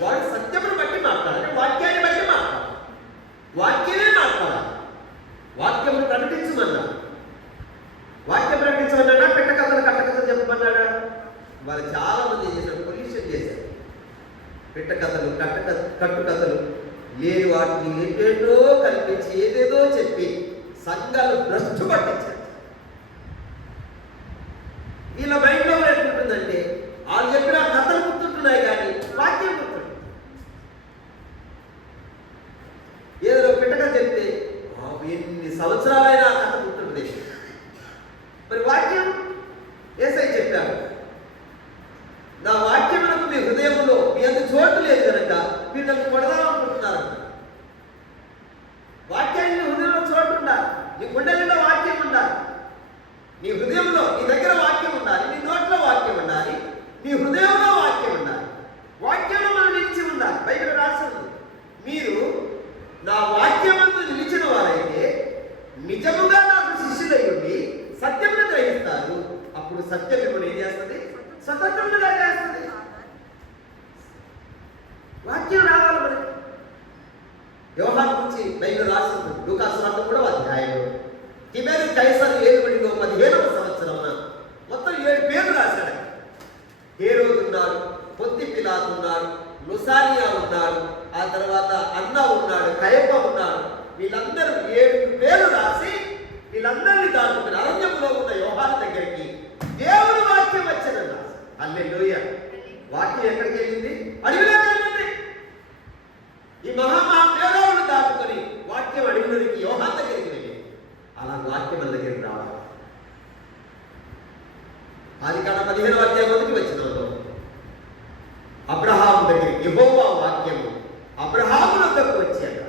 వాడు సత్యమును బట్టి మాట్లాడాలి, వాక్యాన్ని బట్టి మాట్లాడాలి. వాక్యమే మాట్లాడాలి. వాక్యమును ప్రకటించమన్నా, వాక్యం ప్రకటించమన్నా, పెట్టకథలు కట్టకథలు చెప్పమన్నాడా? వాళ్ళు చాలా మంది ఏం చేశారు? పొల్యూషన్ చేశారు. పెట్టకథలు, కట్టుకథలు లేని వాటిని ఏంటేంటో కల్పించి ఏదేదో చెప్పి సంఘాలు భ్రష్టు పట్టించారు. వీళ్ళ మైండ్లో ఎట్లుంటుందంటే వాళ్ళు చెప్పిన కథలు గుర్తుంటున్నాయి కానీ వాక్యం గుర్తుంది. ఏదో పెట్టక చెప్తే ఎన్ని సంవత్సరాలైనా ఆ కథ గుర్తుంటుంది. మరి వాక్యం యేసయ్య చెప్పారు, నా వాక్యమునకు మీ హృదయంలో మీ అంత చోటు లేదు కనుక మీరు నన్ను కొడదామనుకుంటున్నారు. వాక్యానికి నీ హృదయంలో చోటు ఉండాలి, నీ గుండెల్లో వాక్యం ఉండాలి, నీ హృదయంలో నీ దగ్గర వాక్యం ఉండాలి, నీ నోట్లో వాక్యం ఉండాలి, నీ హృదయంలో వాక్యం ఉండాలి. వాక్యంలో మనం నిలిచి ఉండాలి. బైబిల్ రాసింది, మీరు నా వాక్యమందు నిలిచిన వారైతే నిజముగా నాకు శిష్యులై ఉండి సత్యమును గ్రహిస్తారు. అప్పుడు సత్యం మిమ్మల్ని ఏం చేస్తుంది? స్వతంత్రముగా చేస్తుంది. వాక్యం రావాలి మనకి. యోహాను గురించి బైబిల్ రాసింది లూకా సువార్త 3వ అధ్యాయంలో తిబెరియు కైసరు ఏలుబడిలో 15వ సంవత్సరం ముసానియా ఉన్నాడు, ఆ తర్వాత అన్న ఉన్నాడు, కయప ఉన్నాడు. వీళ్ళందరూ 7 పేర్లు రాసి వీళ్ళందరినీ దాటుకుని అరణ్యంలో ఉన్న యోహాను దగ్గరికి దేవుని వాక్యం వచ్చిందన్న. హల్లెలూయా. వాక్యం ఎక్కడికి వెళ్ళింది? అడవిలోకి వెళ్ళింది. ఈ మేధావులను దాటుకొని వాక్యం అడవిలోనికి యోహాను దగ్గరికి వెళ్ళింది. అలా వాక్యం మన దగ్గరికి రావాలి. ఆదికాండం 15వ అధ్యాయం వచ్చినంలో అబ్రహాము దగ్గరికి యెహోవా వాక్యము అబ్రహాము వద్దకు వచ్చాడు.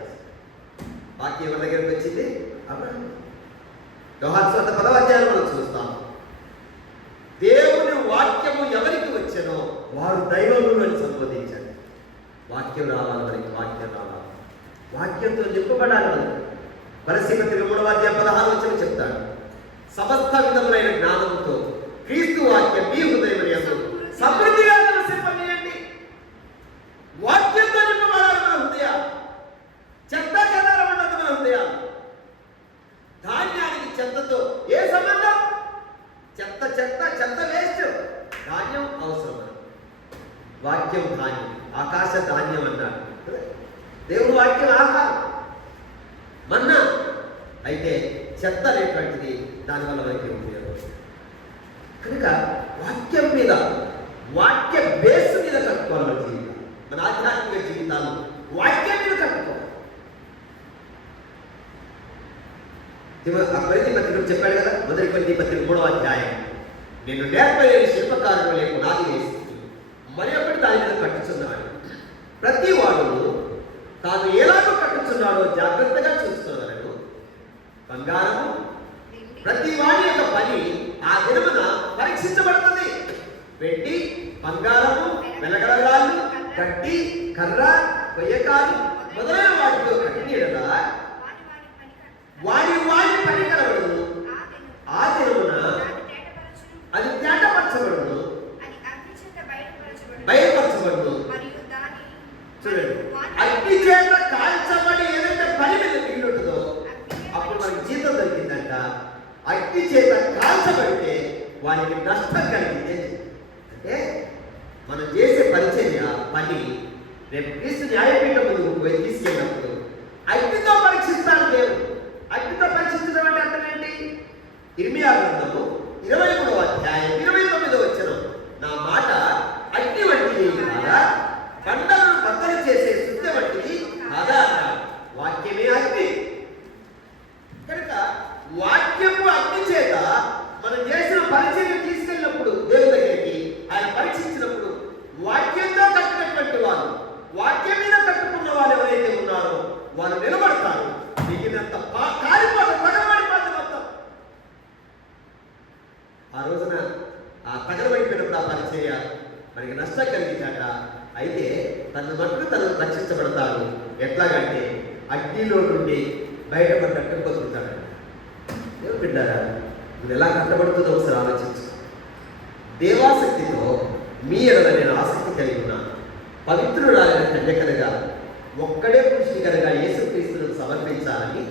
వాక్యం ఎవరి దగ్గరికి వచ్చింది? అబ్రహాము. యోహాను సువార్త 10వ అధ్యాయం మనం చూస్తాం. దేవుని వాక్యము ఎవరికి వచ్చానో వారు దైవమును అని సంబోధించారు. వాక్యం రావాలి, మనకి వాక్యం రావాలి, వాక్యంతో నింపబడాలి. మనకి పరిశీలన 3వ అధ్యాయం 16వ వచనం చెప్తాడు, సమస్త విధములైన జ్ఞానముతో క్రీస్తు వాక్యం మీ హృదయం సమృద్ధిగా నివసింపనీయండి. వాక్యంతో నింపబడాలి మన హృదయాలు. చెత్త చెదారం ఉండదు మన హృదయాలు. ధాన్యానికి చెత్తతో ఏ సంబంధం? చెత్త చెత్త చెత్త వేస్ట్, ధాన్యం అవసరం. వాక్యం ధాన్యం, ఆకాశ ధాన్యం అన్నాడు దేవుడు. వాక్యం ఆహారం, మన్నా. అయితే చెత్త అనేటువంటిది దానివల్ల మనకి ఉపయోగం. కనుక వాక్యం మీద, వాక్య బేస్ మీద కట్టుకోవాలి మన జీవితం. మన ఆధ్యాత్మిక జీవితాలు వాక్యం మీద కట్టుకోవాలి. కొరింథీ పత్రికలో చెప్పాడు కదా, మొదటి కొరింథీ పత్రిక 3వ అధ్యాయం, నేను నేర్పలేని శిల్పకారుడు లేకు నాది వేసి మరి ఒకటి దాని మీద కట్టుచున్నాడు. ప్రతి వాడు తాను ఎలాగో కట్టుచున్నాడో జాగ్రత్తగా చూస్తున్నాడు. బంగారము ప్రతి వాడి యొక్క పని ఆ దినమున పరీక్షించబడుతుంది. వెండి, బంగారము, వెలగడగాలు, గడ్డి, కర్ర, కొయ్యకాలు మొదలైన వాటితో కట్టినీడలా వాడి వాడి పని కలవడము. ఆ దినమున అది తేటపరచబడును, బయలుపరచబడును. చూడండి, అగ్ని చేత కాల్చబడి ఏదైతే పని మీద మిగిలి ఉంటుందో అప్పుడు మనకి జీతం దొరికిందంట. అగ్ని చేత కాల్చబడితే వారికి నష్టం కలిగింది. అంటే మనం చేసే పరిచర్య పని రేపు క్రీస్తు న్యాయపీఠం ముందుకు పోయి తీసుకెళ్ళినప్పుడు అగ్నితో పరీక్షిస్తాడు దేవుడు. అగ్నితో పరీక్షించడం అంటే అర్థం ఏంటి? ఇర్మియా గ్రంథము 23వ అధ్యాయం 29వ వచనం, నా మాట అగ్ని వంటిది కాదా, బండలను బద్దలు చేసే శుద్ధ వంటిది కాదా అన్నాడు. వాక్యమే అగ్ని. కనుక వాక్యము అగ్ని చేత మనం చేసిన పరిచయం తీసుకెళ్ళినప్పుడు దేవుని దగ్గరికి ఆయన పరీక్షించినప్పుడు వాక్యంతో కట్టినటువంటి వారు, వాక్యం మీద కట్టుకున్న వాళ్ళు ఎవరైతే ఉన్నారో వారు నిలబడతారు. మిగిలినంత కాలిపోతారు, తగలబడిపోతారు మొత్తం. ఆ రోజున ఆ తగలబడిపోయినప్పుడు ఆ పరిచర్య మనకి నష్టం కలిగిందట. అయితే తన మట్టుకు తను రక్షించబడతాడు. ఎట్లాగంటే అగ్నిలో నుండి బయటపడ్డట్టు బతుకుతాడు. దేవుడు బిడ్డారా, ఇది ఎలా కట్టబడుతుందో ఒకసారి ఆలోచించు. దేవాసక్తితో మీ ఎడల నేను ఆసక్తి కలిగి ఉన్నాను. పవిత్రురాలైన కన్యకలుగా ఒక్కడే పురుషునిగా యేసుక్రీస్తును సమర్పించాలని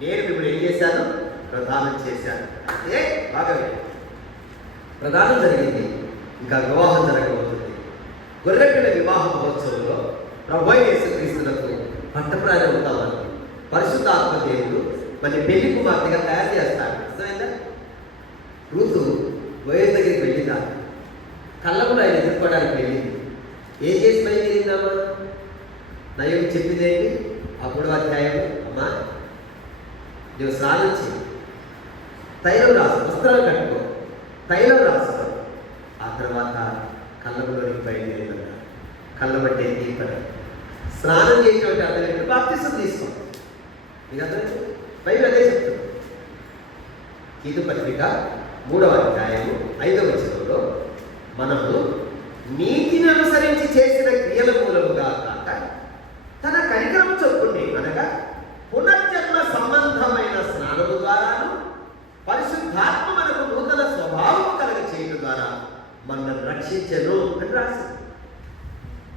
నేను మిమ్మల్ని ఏం చేశాను? ప్రదానం చేశాను. అంటే బాగా ప్రదానం జరిగింది, ఇంకా వివాహం జరగబోతుంది. గొర్రెపిల్ల వివాహ మహోత్సవంలో ప్రభువైన యేసుక్రీస్తునకు పట్టప్రాయం అవుతామని పరిశుద్ధాత్మ దేవుడు మరి పెళ్లి కుమార్తెగా తయారు చేస్తాడు. అర్థమైందా? రూతు బోయజు దగ్గరికి వెళ్ళిందా? కళ్ళములు ఆయన ఎదుర్కోవడానికి వెళ్ళింది. ఏం చేసి బయలుదేరిందామా? నయోమి చెప్పిందేంటి? ఆ 3వ అధ్యాయం, అమ్మా నువ్వు స్నానం చేయి, తైలం రాసు, వస్త్రాలు కట్టుకో, తైలం రాసు. ఆ తర్వాత కళ్ళములోనికి బయలుదేరిందంట. కళ్ళ బట్టే దీపడి స్నానం చేసేటువంటి అర్థం బాప్తిసం తీసుకో. మీకు అర్థమైంది? బైబిల్ అదే చెప్తుంది. కీదు పత్రిక 3వ అధ్యాయము 5వ వచనంలో మనము నీతిని అనుసరించి చేసిన క్రియల మూలముగా కాక తన కనికరము చొప్పునే, అనగా పునర్జన్మ సంబంధమైన స్నానము ద్వారాను పరిశుద్ధాత్మ మనకు నూతన స్వభావం కలగ చేయడం ద్వారా మనల్ని రక్షించెను అని రాసింది.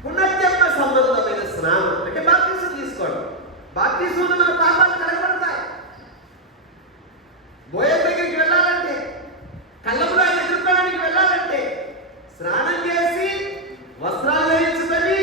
పునర్జన్మ సంబంధమైన స్నానం అంటే బాప్తిసం తీసుకోవడం. బాప్తిసం మన పాపాలు కలగబడతాయి. బోయజు దగ్గరికి వెళ్ళాలంటే, కళ్ళములు ఆయన ఎదుర్కోవడానికి వెళ్ళాలంటే స్నానం చేసి వస్త్రాలు ధరించుకొని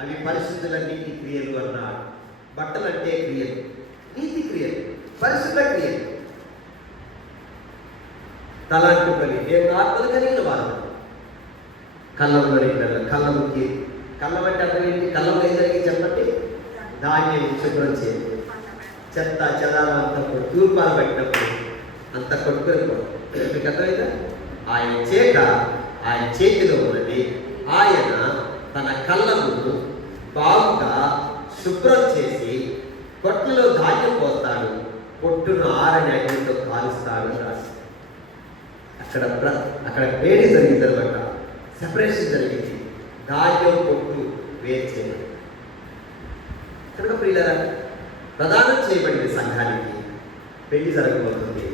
అవి పరిశుద్ధుల నీతి క్రియలు అన్నాడు. బట్టలు అంటే క్రియలు, నీతి క్రియలు, పరిశుద్ధ క్రియలు. తలాంటి పని దేవుడు ఆత్మలు కలిగిన వారు. కళ్ళంలో కళ్ళముకి, కళ్ళం అంటే అర్థం ఏంటి? కళ్ళంలో ఏం జరిగి చెప్పండి? ధాన్యం శుభ్రం చేయాలి. చెత్త చెదారం అంతా తూర్పాలు పెట్టినప్పుడు అంత కొట్టుకొని మీకు అర్థమైందా? ఆయన చేతిలో ఉన్నది. ఆయన తన కళ్ళను బాగుగా శుభ్రం చేసి కొట్టులో ధాన్యం పోస్తాడు, పొట్టును ఆరని అగ్నితో కాలుస్తాడు రాసి. అక్కడ వేడి జరిగింది అనమాట, సెపరేషన్ జరిగింది. ధాన్యం పొట్టు వేరు చేయాలి. కనుక ప్రియులారా, ప్రదానం చేయబడింది సంఘానికి. పెళ్లి జరగబోతుంది.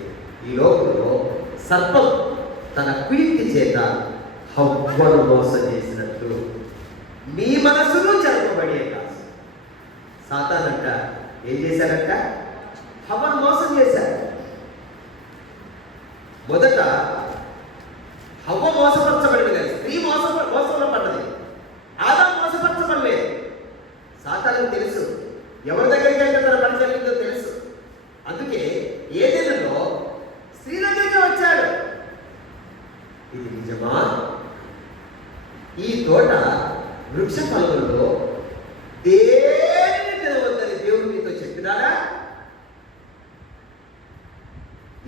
ఈ లోకంలో సర్పం తన కుయుక్తి చేత హవ్వను మోసం చేసినట్లు మీ మనసును జరపబడే కాదు. సాతానంట ఏం చేశారంట? హవ్వను మోసం చేశారు. మొదట హవ్వ మోసపరచబడింది కానీ స్త్రీ మోసంలో పడ్డది. ఆదాము మోసపరచబడలేదు. సాతానుకు తెలుసు ఎవరి దగ్గరికి వెళ్తే తన పని జరిగిందో తెలుసు. అందుకే ఏదైనాలో స్త్రీ దగ్గరికి వచ్చాడు. ఇది నిజమా? ఈ తోట వృక్ష ఫలములలో దేనిని తినవద్దని దేవుడు మీతో చెప్పినాడా?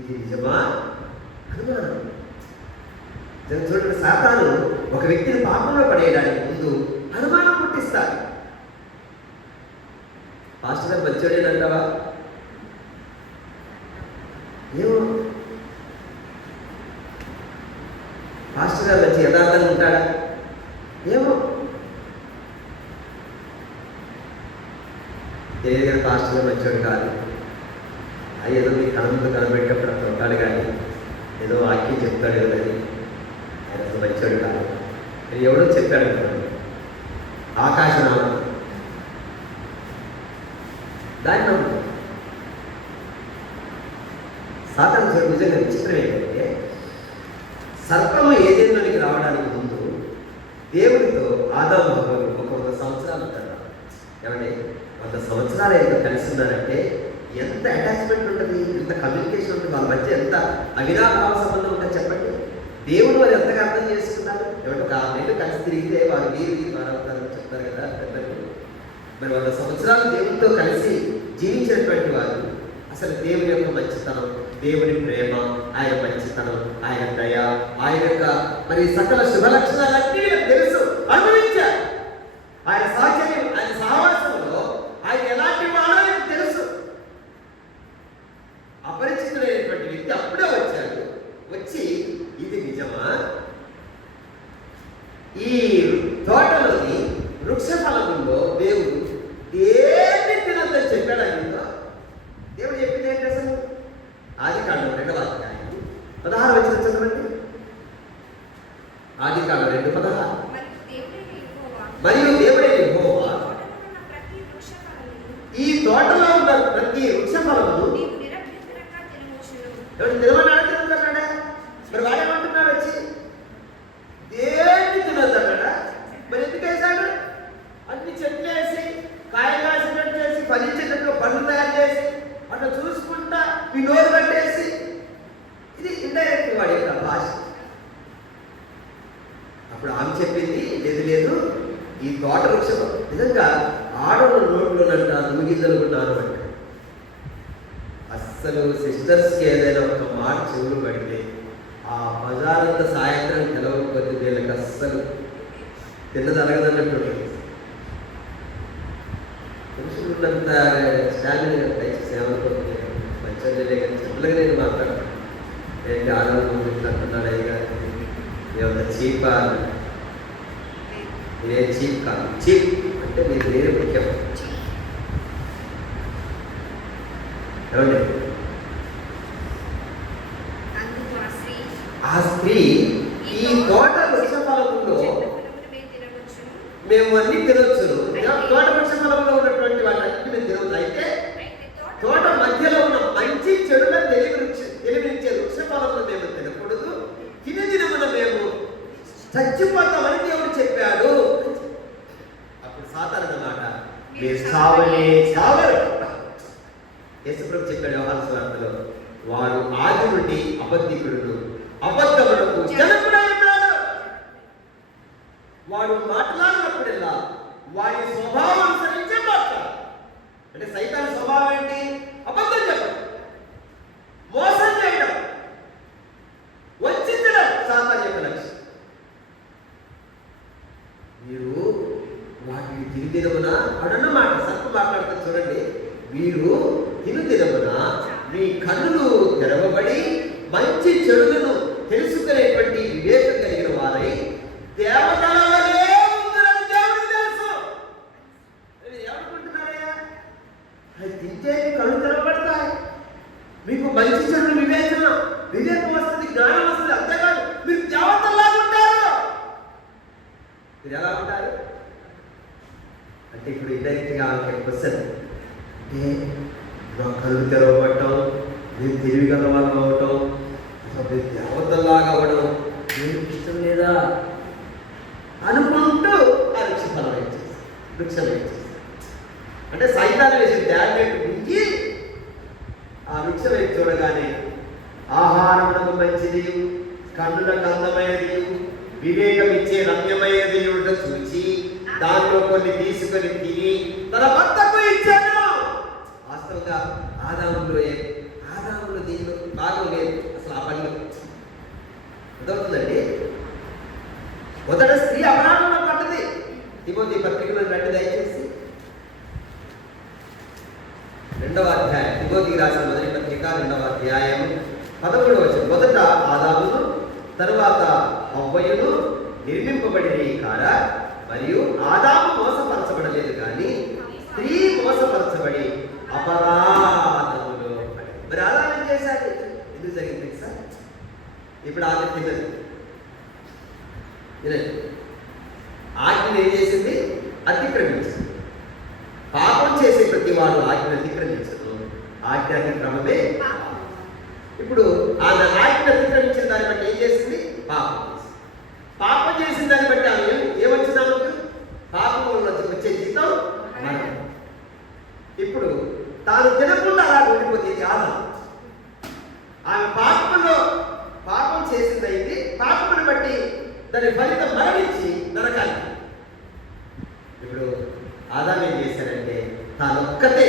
ఇది నిజమా? అనుమానం. చూడండి, సాతాను ఒక వ్యక్తిని పాపంలో పడేయడానికి ముందు అనుమానం పుట్టిస్తాడు. పాస్టర్ గారు మంచోడేనంటావా? ఏమో, పాస్టర్ గారు మంచి యథార్థంగా ఉంటాడా? ఏమో తెలియదు కానీ పాస్టర్ గారు మంచోడు కాదు. ఏదో మీ కళంతో కనబెట్టేటప్పుడు అక్కడ ఉంటాడు కానీ ఏదో వాక్యం చెప్తాడు కదని ఆయన అసలు మంచోడు కాదు. ఎవడో చెప్పాడు అనుకోండి, ఆకాశనామం దాన్ని నమ్ము. సాతాను చెడు నిజంగా విచిత్రం ఏంటంటే, సర్పము ఏదైనానికి రావడానికి ముందు దేవుడితో ఆదాము హవ్వలు ఒక 100 సంవత్సరాలు ఉంటారు. ఏమంటే 100 సంవత్సరాలు ఎంత కలిసి ఉన్నారంటే ఎంత అటాచ్మెంట్ ఉంటుంది, ఎంత కమ్యూనికేషన్ ఉంటుంది, వాళ్ళ మధ్య ఎంత అవినాభావ సంబంధం ఉంటుంది చెప్పండి. దేవుడు వారు ఎంతగా అర్థం చేసుకున్నారు. ఎవరు 6 నెలలు కలిసి తిరిగితే వారు వీరు వారవుతారని చెప్తారు కదా పెద్దలు. మరి 100 సంవత్సరాలు దేవుడితో కలిసి జీవించినటువంటి వారు అసలు దేవుని యొక్క మంచితనం, దేవుని ప్రేమ, ఆయన మంచితనం, ఆయన దయ, ఆయన యొక్క మరి సకల శుభ లక్షణాలన్నీ తెలుసు, అనుభవించారు. ఆయన సాహచర్యం, ఆయన సహవాసంలో ఆయన ఎలాంటి వాడో ఆయనకు తెలుసు. అపరిచితుడైనటువంటి వ్యక్తి అప్పుడే వచ్చాడు. వచ్చి ఇది నిజమా? ఈ తోటలోని వృక్ష ఫలముల్లో దేవుడు ఏమి తినద్దని చెప్పాడు. ఆయనతో దేవుడు చెప్పింది ఏంటి అసలు? ఆదికాండం 2వ అధ్యాయం 16 వచనం చదవండి. ఆదికాండం 2:16. మరియు దేవుడే యెహోవా ఈ తోటలో ఉన్న ప్రతి వృక్ష ఫలమును తినమన్నాడా? తినొద్దన్నాడా? మరి వాడేమంటున్నాడు? వచ్చి దేన్ని తినొద్దన్నాడా? మరి ఎందుకు వేశాడు? అన్ని చెట్లు వేసి, కాయలు కాసినట్టు చేసి, ఫలించేటట్టు పండ్లు తయారు చేసి, అట్లా చూసుకుంటా వినోదం కట్టేసి, ఇది ఇండైరెక్ట్ వాడి యొక్క భాష. అప్పుడు ఆమె చెప్పింది, లేదు ఈ తోట వృక్షం నిజంగా ఆడవాళ్ళ నోట్లోనంట నువ్వుగిద్దలుకున్నాను అంట. అస్సలు సిస్టర్స్కి ఏదైనా ఒక మాట చెవులు పడితే ఆ బజారంతా సాయంత్రం తెలవకపోతే వీళ్ళకి అస్సలు తిన్నది అరగదన్నట్టు. పురుషులు ఉన్నంత స్టామినా దయచేసి ఏమనుకోండి, మంచిగా కానీ చెప్పలేక నేను మాట్లాడతాను. ఏంటి ఆడవాళ్ళు అంటున్నాడు అయ్యగా, ఏమన్నా చీపా? నేనే చీప్ కాదు. చీప్ అంటే మీరు నేనే ముఖ్యం. ఏమండి, ఆ స్త్రీ ఈ తోట వృక్ష ఫలములో మేము అన్ని తినొచ్చు, తోట వృక్ష ఫలంలో ఉన్నటువంటి వాటి మేము తినవచ్చు. అయితే తోట మధ్యలో ఉన్న మంచి చెడుల తెలివినిచ్చే వృక్ష ఫలములు మేము తినకూడదు, తినే దినమున మేము చచ్చిపోతామని దేవుడు చెప్పాడు. అప్పుడు సాతాను మీరు చావనే చావరు. యేసుప్రభు చెప్పాడు యోహాను సువార్తలో, వాడు ఆది నుండి అబద్ధికుడు, అబద్ధములకు జనకుడై ఉన్నాడు. వాడు మాట్లాడినప్పుడల్లా వాడి స్వభావం అనుసరించే మాట్లాడు. అంటే సైతాన్ స్వభావం ఏంటి? అబద్ధం చెప్పడం, మోసం చేయడం, వంచడం సాతాన్ యొక్క లక్ష్యం. మీరు వాటిని తిరిగిదమున అడన్నమాట సర్పం మాట్లాడుతుంది చూడండి. మీరు తిరుదిరమున మీ కన్నులు తెరవబడి మంచి చెడులను తెలుసుకునేటువంటి వివేకం కలిగిన వారై దేవతల వలె ఉందరని దేవుడికి తెలుసు. ఏమనుకుంటున్నారయ్యా? అది తింటే కళ్ళు తెరవబడతాయి, మీకు మంచి చెడులు వివేకం వస్తుంది, జ్ఞానం వస్తుంది. అంతేకాదు మీరు దేవతల్లాగా ఉంటారు. మీరు ఎలా ఉంటారు అంటే, ఇప్పుడు ఇండైరెక్ట్గా క్వశ్చన్ అంటే, నా కళ్ళు తెరవబడటం, నేను తెలివిగల వాళ్ళు అవ్వటం, అసలు దేవతల్లాగా అవ్వడం నేను ఇష్టం లేదా అనుకుంటూ ఆ వృక్షం వేసేసి అంటే సైతాన్ని వేసి ట్యాబ్లెట్ మించి ఆ వృక్షం వేసి చూడగానే ఆహారమునకు మంచిది, కన్నులకు అందమైనది, వివేకం ఇచ్చే రమ్యమైనది చూచి దానిలో కొన్ని తీసుకొని తిని తన భర్తకు ఇచ్చాను. వాస్తవంగా ఆదాములో దీనిలో భాగం లేదు అసలు. ఆ పనిలో అదవుతుందండి. మొదట స్త్రీ అపరాధంలో పడ్డది. తిమోతి పత్రికలో రండి దయచేసి, 2వ అధ్యాయం, తిమోతికి రాసిన మొదటి పత్రిక 2వ అధ్యాయం 13వ వచనం. మొదట ఆదామును తరువాత హవ్వయును నిర్మింపబడిన కారా, మరియు ఆదాము మోసపరచబడలేదు కానీ స్త్రీ మోసపరచబడి అపరాధములో పడి. మరి ఆదాము ఏం చేశాడు? ఎందుకు జరిగింది సార్? ఇప్పుడు ఆమె తిన్నది. ఆజ్ఞను ఏం చేసింది? అతిక్రమించింది. పాపం చేసే ప్రతి వాడు ఆజ్ఞను అతిక్రమించదు. ఆజ్ఞ అతిక్రమమే. ఇప్పుడు ఆమె ఆజ్ఞ అతిక్రమించిన దాన్ని బట్టి ఏం చేసింది? పాపం చేసిన దాన్ని బట్టి ఆమె ఏమొచ్చింది? ఆమెకు పాపం వచ్చే జీతం మరణం. ఇప్పుడు తాను తినకుండా అలా ఉండిపోతుంది ఆదాము. ఆమె పాపం చేసిందైంది. పాపమును బట్టి దాని ఫలితం మరణించి నరకాలి. ఇప్పుడు ఆదాము ఏం చేశారంటే, తాను ఒక్కతే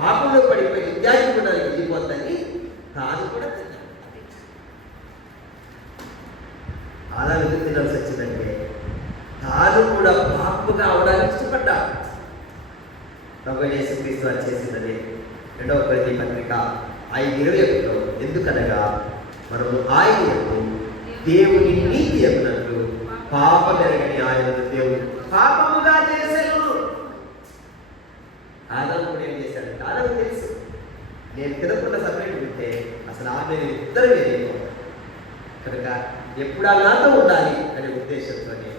పాపంలో పడిపోయి విద్యార్థించడానికి వెళ్ళిపోద్దని తాను కూడా తిన్నాడు. ఆదాము ఎందుకు తినాల్సి వచ్చిందంటే, తాను కూడా పాపముగా అవడానికి ఇష్టపడ్డాడు. ప్రభువైన యేసుక్రీస్తు వారు చేసిందని 2వ కొరింథీ పత్రిక 5:21లో, ఎందుకనగా మనము ఆయన యందు దేవుని నీతి అన్నట్లు పాపమెరగని ఆయనను దేవుడు పాపముగా చేశాను. ఆదాము కూడా ఏం చేశాడంటే, ఆదాము తెలుసు నేను తినకుండా సపరేట్ ఉంటే అసలు ఆమె ఇద్దరు వేరేమో కనుక ఎప్పుడా నాతో ఉండాలి అనే ఉద్దేశంతోనే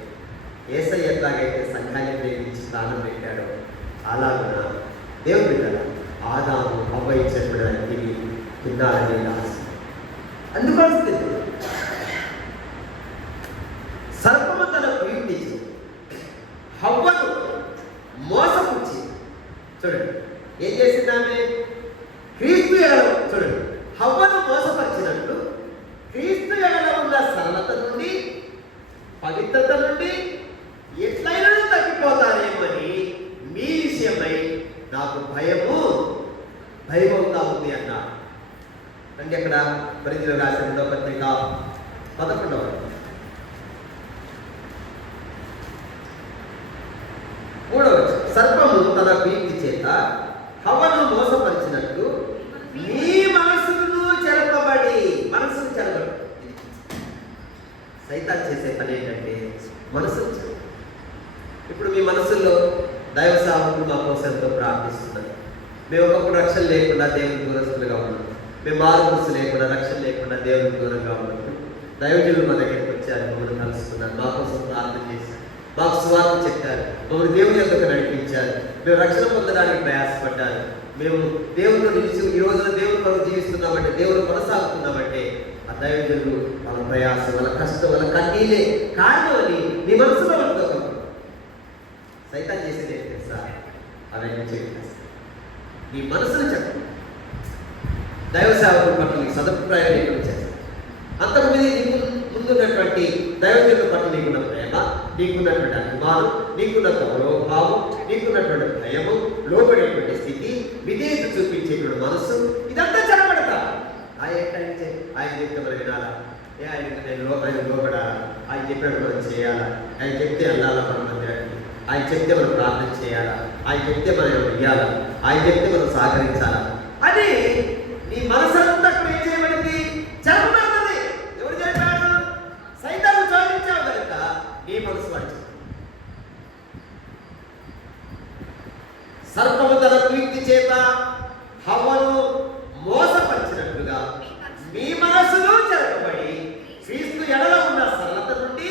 యేసయ్య ఎట్లాగైతే సంఘాన్ని ప్రేమించి ప్రాణం పెట్టాడో అలాగున దేవుడు బిడ్డల ఆదాము హవ్వ ఇచ్చినప్పుడు తిని తిన్నారని రాసి అందుకోసం సర్పము తన ప్రీతించి హవ్వను మోసపుచ్చి, చూడండి ఏం చేసింది ఆమె? క్రీస్తు ఎడల, చూడండి, హవ్వను మోసపరిచినట్లు క్రీస్తు ఎడల ఉన్న సరళత నుండి, పవిత్రత నుండి ఎట్లయినా తగ్గిపోతారేమని మీ విషయమై నాకు భయమవుతా ఉంది అన్నాడు. అంటే అక్కడ కొరింథీయులకు రాసిన 2వ పత్రిక 11వ సర్పము తన కీర్తి చేత హవ్వను మోసపరిచినట్లు మీ మనసును చెరపబడి, మనసును చెరపబడి. సైతాన్ చేసే పని ఏంటంటే మనసును చెరప. ఇప్పుడు మీ మనసుల్లో దైవ సేవకులు మా కోసం ఎంతో ప్రార్థిస్తున్నారు. మేము ఒకప్పుడు రక్షణ లేకుండా దేవుని దూరస్తులుగా ఉన్నాం. మేము మారుమనసు లేకుండా, రక్షణ లేకుండా దేవుని దూరంగా ఉన్నాం. దైవజనులు మా దగ్గరికి వచ్చారు, మమ్మల్ని కలుసుకున్నారు, మా కోసం ప్రార్థన చేశారు, మాకు సువార్త చెప్పారు, మమ్మల్ని దేవుని యొక్కకు నడిపించారు. మేము రక్షణ పొందడానికి ప్రయాసపడ్డారు. మేము దేవుని నిలిచి ఈ రోజున దేవుని కొరకు జీవిస్తున్నామంటే, దేవుని కొనసాగుతున్నామంటే ఆ దైవజనులు వాళ్ళ ప్రయాసం, వాళ్ళ కష్టం, వాళ్ళ కన్నీలే కారణం అని నీ మనసులో పడుతుంది. సైతాన్ చేసేది ఏంటి తెలుసా? అవన్నీ చెప్పేస్తాయి. నీ మనసును చెప్పు. దైవ సేవకుల పట్ల నీకు సదభిప్రాయం లేకుండా చేస్తాయి. అంతకుముందు నీకు ముందున్నటువంటి దైవజనుల పట్ల నీకున్న ప్రేమ, నీకున్నటువంటి అభిమానం, నీకున్న గౌరవభావం, నీకున్నటువంటి భయము, లోబడేటువంటి స్థితి, విధేయత చూపించేటువంటి మనస్సు, ఇదంతా చెడబడతా. ఆయన చెప్తే మనం వినాలా? ఆయన లోబడాలా? ఆయన చెప్పినట్టు మనం చేయాలా? ఆయన చెప్తే అల్లాలా మనం మందిరానికి? ఆయన చెప్తే మనం ప్రార్థన చేయాలా? ఆయన చెప్తే మనం ఇయ్యాలా? ఆయన చెప్తే మనం సహకరించాలా అని నీ మనసంతా ఏం చేయబడింది? చెడబడుతుంది. ఎవరు చెప్పాడు? సైతాను చోటించావు కనుక నీ మనసు వాడి సర్పము తన కుయుక్తి చేత హవ్వను మోసపరిచినట్లుగా మీ మనసులో చెరపబడి క్రీస్తు ఎడల ఉన్న సరళత నుండి,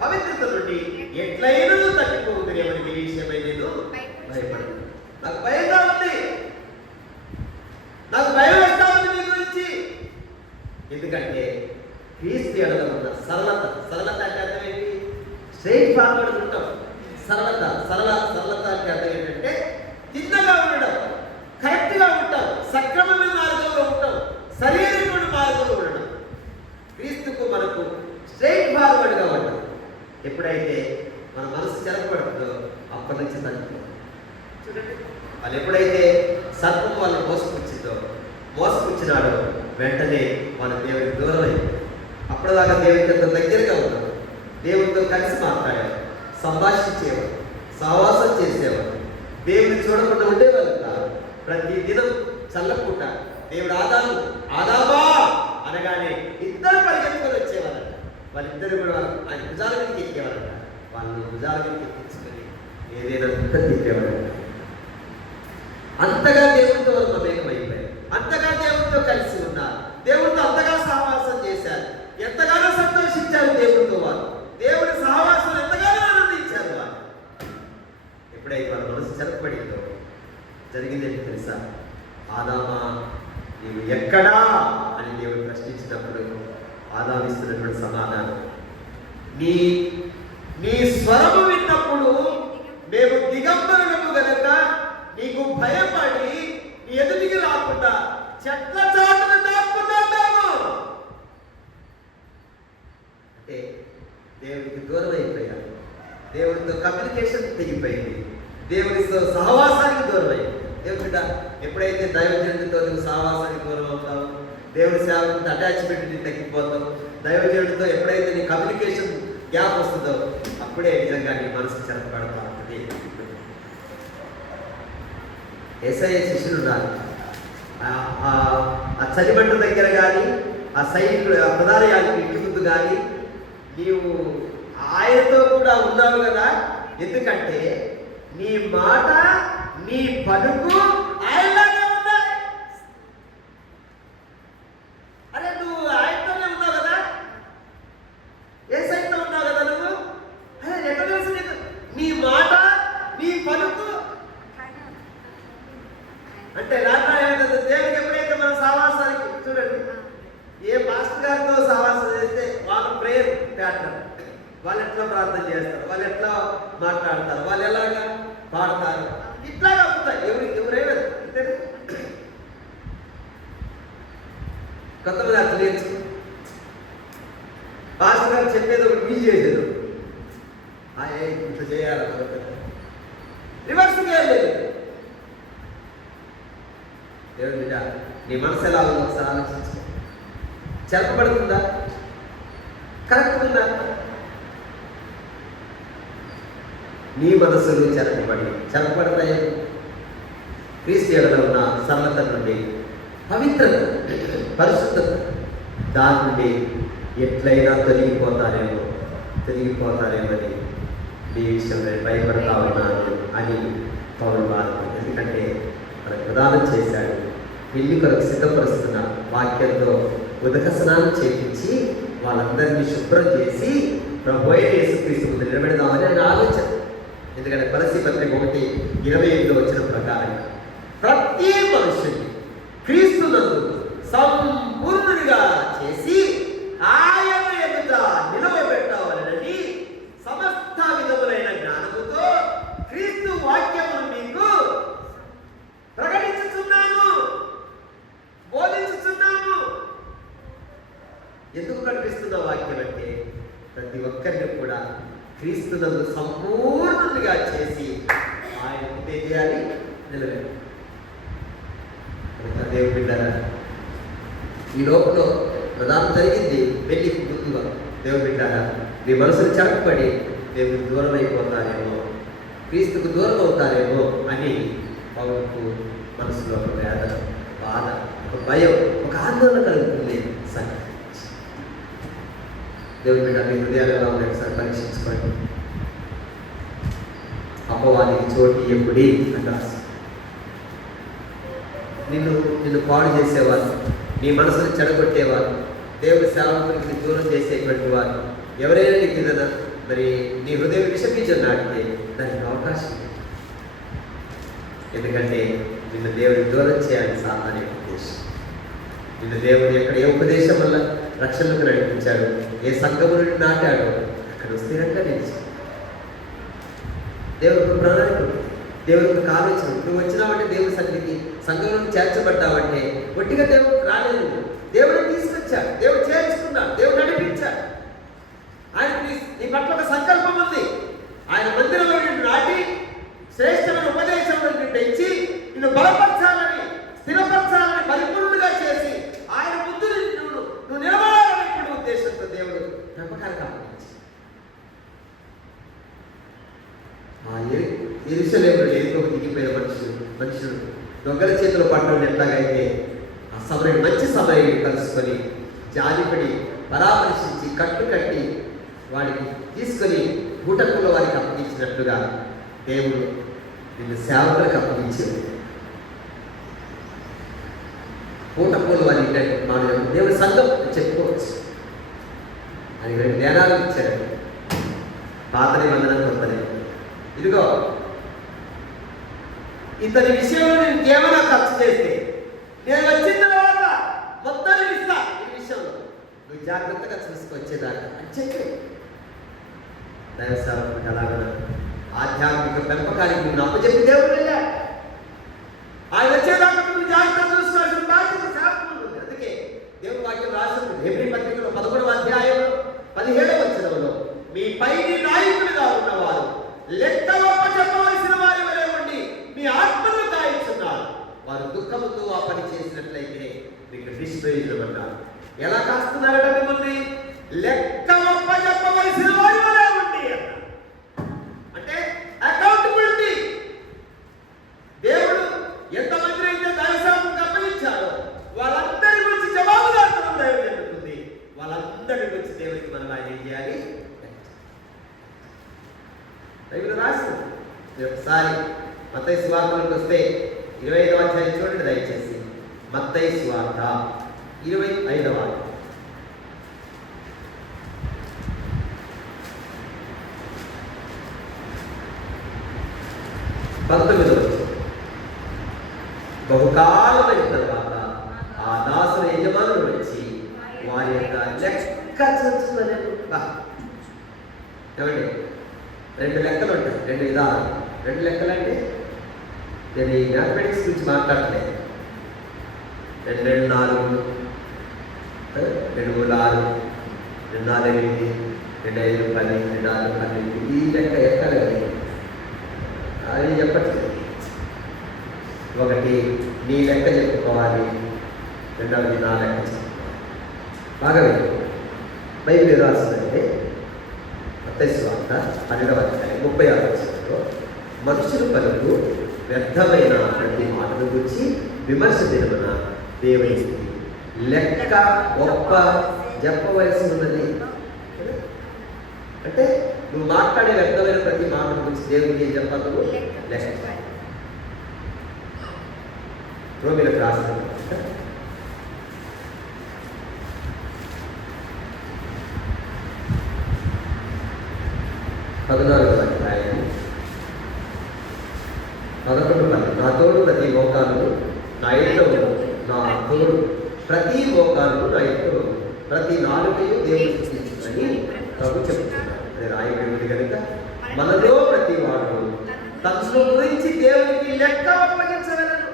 పవిత్రత నుండి ఎట్లయినా తగ్గిపోతుందేమని మీ విషయమై నేను భయపడను. నాకు భయంగా ఉంది, నాకు భయం వేస్తా ఉంది మీ గురించి. ఎందుకంటే క్రీస్తు ఎడల ఉన్న సరళత అంటే అర్థం ఏంటి? స్ట్రైట్ ఫార్వర్డ్ ఉంటాం. సరళత అంటే అర్థం ఏంటంటే తిన్నగా ఉండడం, కరెక్ట్గా ఉంటాం, సక్రమమైన మార్గంలో ఉంటాం, సరైనటువంటి మార్గంలో ఉండడం. క్రీస్తుకు మనకు స్ట్రైట్ ఫార్వర్డ్గా ఉండడం. ఎప్పుడైతే మన మనసు చెరపడుతుందో అప్పటి నుంచి తగ్గిపోతుంది. చూడండి, వాళ్ళు ఎప్పుడైతే సర్పం వాళ్ళని మోసపుచ్చినాడో వెంటనే వాళ్ళ దేవుడికి దూరం అయింది. అప్పటిదాకా దేవుడికి అంత దగ్గరగా ఉన్నారు, దేవుడితో కలిసి మాట్లాడారు, సంభాషించేవారు, సహవాసం చేసేవారు, దేవుడిని చూడకుండా ఉండేవాళ్ళు కాదు. ప్రతి దినం చల్లపూట దేవుడు ఆదాబా అనగానే ఇద్దరు పరిగెత్తుకొని వచ్చేవాళ్ళంట. వాళ్ళిద్దరు కూడా ఆయన భుజాల మీదకి ఎక్కేవాళ్ళంట. వాళ్ళు భుజాల మీదకి ఎక్కించుకొని ఏదైనా ముక్క తిప్పేవాళ్ళంట. అంతగా దేవుడితో వాళ్ళు మమేకమైపోయారు, అంతగా దేవుడితో కలిసి ఉన్నారు, దేవుడితో అంతగా సహవాసం చేశారు, ఎంతగానో సంతోషించారు దేవుడితో. వారు దేవుడి సహవాసం ఎంతగానో ఆనందించారు. వారు ఎప్పుడైతే వాళ్ళ మనసు చెరపబడిందో జరిగింది ఏంటి తెలుసా? ఆదామా నీవు ఎక్కడా అని దేవుడు ప్రశ్నించినప్పుడు ఆదామిస్తున్నటువంటి సమాధానం, నీ స్వరము విన్నప్పుడు మేము దిగంబరులము గనక నీకు భయపడి నీ ఎదుటికి రాకుండా చెట్ల చాటును దాక్కున్నాము. అంటే దేవుడికి దూరం అయిపోయారు, దేవుడితో కమ్యూనికేషన్ తెగిపోయింది, దేవుడితో సహవాసానికి దూరం అయింది. దేవుడిట ఎప్పుడైతే దైవజనుడితో సహవాసానికి దూరం అవుతావు, దేవుడి సేవకు అటాచ్మెంట్ తగ్గిపోతావు, దైవజనుడితో ఎప్పుడైతే నీ కమ్యూనికేషన్ గ్యాప్ వస్తుందో అప్పుడే నిజంగా నీ మనసు చెరపబడతా ఉంటుంది. యేసయ్య శిష్యులు ఉన్నారు, ఆ చలిమంట దగ్గర కానీ, ఆ సైనికుడు ప్రధాన యాజకుడి ఇంటి ముందు కానీ నీవు ఆయనతో కూడా ఉన్నావు కదా. ఎందుకంటే నీ మాట, నీ పలుకు ఆయనలాగే ఉన్నాయి. అరే నువ్వు ఆయనతోనే ఉన్నావు కదా, యేసయ్యతో ఉన్నావు కదా నువ్వు. అరే ఎక్కడ తెలుసు నీకు? నీ మాట, నీ పలుకు అంటే దేవుడికి ఎప్పుడైతే మనం సహవాసానికి చూడండి, ఏ మాస్టర్ గారితో సహవాసం చేస్తే వాళ్ళ ప్రేయర్ ప్యాటర్న్, వాళ్ళు ఎట్లా ప్రార్థన చేస్తారు, వాళ్ళు ఎట్లా మాట్లాడతారు, వాళ్ళు ఎలాగా పాడతారు, ఇట్లాగా అవుతాయి. ఎవరైనా కొంతమంది అట్లా నేర్చుకో. మాస్టర్ గారు చెప్పేది ఒకటి మీరు చేసేది ఇట్లా చేయాలి, రివర్స్ లేదు. దేవుడి బిడ్డ, నీ మనసు ఎలా ఉందో ఒకసారి ఆలోచించు. చెరపబడుతుందా? కరెక్ట్ ఉందా? నీ మనసులు చెరపబడతాయి. క్రీస్తు యేసులో ఉన్న సరళత నుండి, పవిత్రత, పరిశుద్ధత, దాని నుండి ఎట్లయినా తొలగిపోతారేమో అని ఈ విషయం నేను భయపడతా ఉన్నాను అని పౌలు వారు. ఎందుకంటే మనకు ప్రదానం చేశాడు, పెళ్లి కొరకు సిద్ధపరుస్తున్న వాక్యంతో ఉదక స్నానం చేయించి వాళ్ళందరినీ శుభ్రం చేసి ప్రభు అయిన యేసుక్రీస్తు ముందు నిలబెడదామని ఆయన ఆలోచన. ఎందుకంటే కొలస్సీ పత్రిక 1:28 వచ్చిన ప్రకారం ప్రతి మనుషుని క్రీస్తునందు సంపూర్ణుడిగా చేసి ఆయన ఎదుట నిలవబెట్టవాలని సమస్త విధములైన జ్ఞానముతో క్రీస్తు వాక్యమును మీకు క్రీస్తునందు సంపూర్ణంగా చేసి ఆయన ఏం చేయాలి? నిలబెట్టాలి. దేవుడు బిడ్డారా, ఈ లోపల ప్రధానం జరిగింది పెళ్లి ముందుగా. దేవుడు బిడ్డారా, నీ మనసును చెరపబడి దేవుడికి దూరం అయిపోతారేమో, క్రీస్తుకు దూరం అవుతారేమో అని పౌరుకు మనసులో ఒక వేదన, బాధ, ఒక భయం, ఒక ఆందోళన కలుగుతుంది. దేవుడి బిడ్డ, మీ హృదయాలు ఎలా ఉన్నాయి ఒకసారి పరీక్షించుకోండి. అపవాదికి చోటు ఎప్పుడీ అంటారు. నిన్ను పాడు చేసేవారు, నీ మనసును చెడగొట్టేవారు, దేవుడి సేవకునికి దూరం చేసేటువంటి వారు ఎవరైనా నీకు ఏదైనా మరి నీ హృదయం విషపించని నాటితే దానికి అవకాశం లేదు. ఎందుకంటే నిన్ను దేవుడికి దూరం చేయాలని సాతానే ఉద్దేశం. నిన్ను దేవుడు ఎక్కడ ఏ ఉపదేశం వల్ల రక్షణకు నడిపించాడు, ఏ సంఘము నుండి నాటాడో అక్కడ స్థిరంగా నిలిచాడు. దేవుడికి ప్రణాళిక, దేవుడికి ఆలోచన. నువ్వు వచ్చినావంటే దేవుడి సన్నిధికి సంఘంలో చేర్చబడ్డావంటే ఒట్టిగా దేవుడు రాలేదు. దేవుడు తీసుకొచ్చాడు, దేవుడు చేర్చుకున్నాడు, దేవుడు నడిపించాడు. ఆయన నీ పట్ల ఒక సంకల్పం ఉంది. ఆయన మందిరంలో నిన్ను నాటి శ్రేష్టమైన ఉపదేశంలో నిన్ను పెంచి నిన్ను బలపరచాలని, స్థిరపరచాలని, పరిపూర్ణంగా చేసి ఆయన ముందు నువ్వు నిలబడాలనేటువంటి ఉద్దేశంతో దేవుడు నమ్మకాన్ని ఆలోచించాడు. యెరూషలేములో ఎరుకకు దిగిపోయిన మనుషులు దొంగల చేతిలో పట్టడం ఎట్లాగైతే ఆ సమయం మంచి సమయం కలుసుకొని జాలిపడి పరామర్శించి కట్టు కట్టి వాడికి తీసుకొని బూటకుల వారికి అప్పగించినట్లుగా దేవుడు నిన్ను సేవకులకు అప్పగించింది. పూటపూలు వారి మన దేవుడి సంఘం చెప్పుకోవచ్చు. అది 2 దేనాలు ఇచ్చారు. పాత నిబంధన కొత్త నిబంధన. ఇదిగో ఇతని విషయంలో నేను కేవలం ఖర్చు చేస్తే నేను వచ్చిన తర్వాత మొత్తం ఇస్తా. ఈ విషయంలో నువ్వు జాగ్రత్తగా చూసుకొచ్చేదాకా అని చెప్పి దైవ సేవకుడికి అలాగ ఆధ్యాత్మిక పెంపకానికి నువ్వు అప్పచెప్పి దేవుడు వెళ్ళా. ఆయన వచ్చేదాకా నువ్వు జాగ్రత్త చూసుకోవాల్సిన బాధ్యత సేవకుడు ఉంది. అందుకే దేవుడు వాక్యం రాసింది హెబ్రీ పత్రికలో 11వ అధ్యాయంలో 17వ వచనంలో, మీ పైని నాయకులుగా ఉన్నవారు లెక్క ఒప్ప చెప్పవలసిన వారి వలె ఉండి మీ ఆత్మను కాయించున్నారు. వారు దుఃఖముతో ఆ పని చేసినట్లయితే మీకు నిష్ప్రయోజనం అన్నారు. ఎలా కాస్తున్నారట మిమ్మల్ని? లెక్క ఒప్ప చెప్పవలసిన వారి వలె ఉండి అన్నారు. అంటే అకౌంటబిలిటీ. దేవుడు ఎంతమంది అయితే దైవసేవకులకు అప్పగించారో వాళ్ళందరి గురించి జవాబుదారితనం దైవం జరుగుతుంది. వాళ్ళందరి గురించి దేవుడికి మనం ఆయన ఏం చేయాలి? బైబిల్ రాసింది. ఒకసారి మత్తయి సువార్తలోకి వస్తే 25వ అధ్యాయం చూడండి దయచేసి. మత్తయి సువార్త 25వ అధ్యాయం 19వ వచనం. బహుకాలమైన తర్వాత ఆ దాసుల యజమానుడు వచ్చి వారి యొక్క లెక్క చూస్తున్నాడు. ఏమండి, 2 లెక్కలు ఉంటాయి, 2 విధాలు. 2 లెక్కలు అంటే నేను ఈ మ్యాథమెటిక్స్ గురించి మాట్లాడలేదు. 2 2 4, 2 3 6, 2 4 8, 2 5 10, 2 6 12. ఈ లెక్క ఎక్కాలి కదా, అది చెప్పట్లేదు. ఒకటి నీ లెక్క చెప్పుకోవాలి, రెండవది నా లెక్క చెప్పుకోవాలి. బాగా బైబిల్ రాసిందంటే మత్తయి సువార్త 12వ అధ్యాయం 36వ వచనంలో, మనుషులు పలుకు వ్యర్థమైన ప్రతి మాటను గురించి విమర్శ దినమున దేవునికి లెక్క గొప్ప చెప్పవలసి ఉన్నది. అంటే నువ్వు మాట్లాడే వ్యర్థమైన ప్రతి మాటను గురించి దేవునికి ఏం చెప్పాలి? నువ్వు లెక్క. రోమిలకు రాసిన 14వ అధ్యాయం 11 నా తోడు ప్రతి మోకాలు నా ఇంట్లో, నా తోడు ప్రతి మోకాలు నా ఇంట్లో, ప్రతి నాలుకయు దేవుడు స్థితించుదని ప్రభు చెప్తున్నాడు. అది రాయబడింది కనుక మనలో ప్రతి వాడు తన గురించి దేవునికి లెక్క అప్పగించగలరు.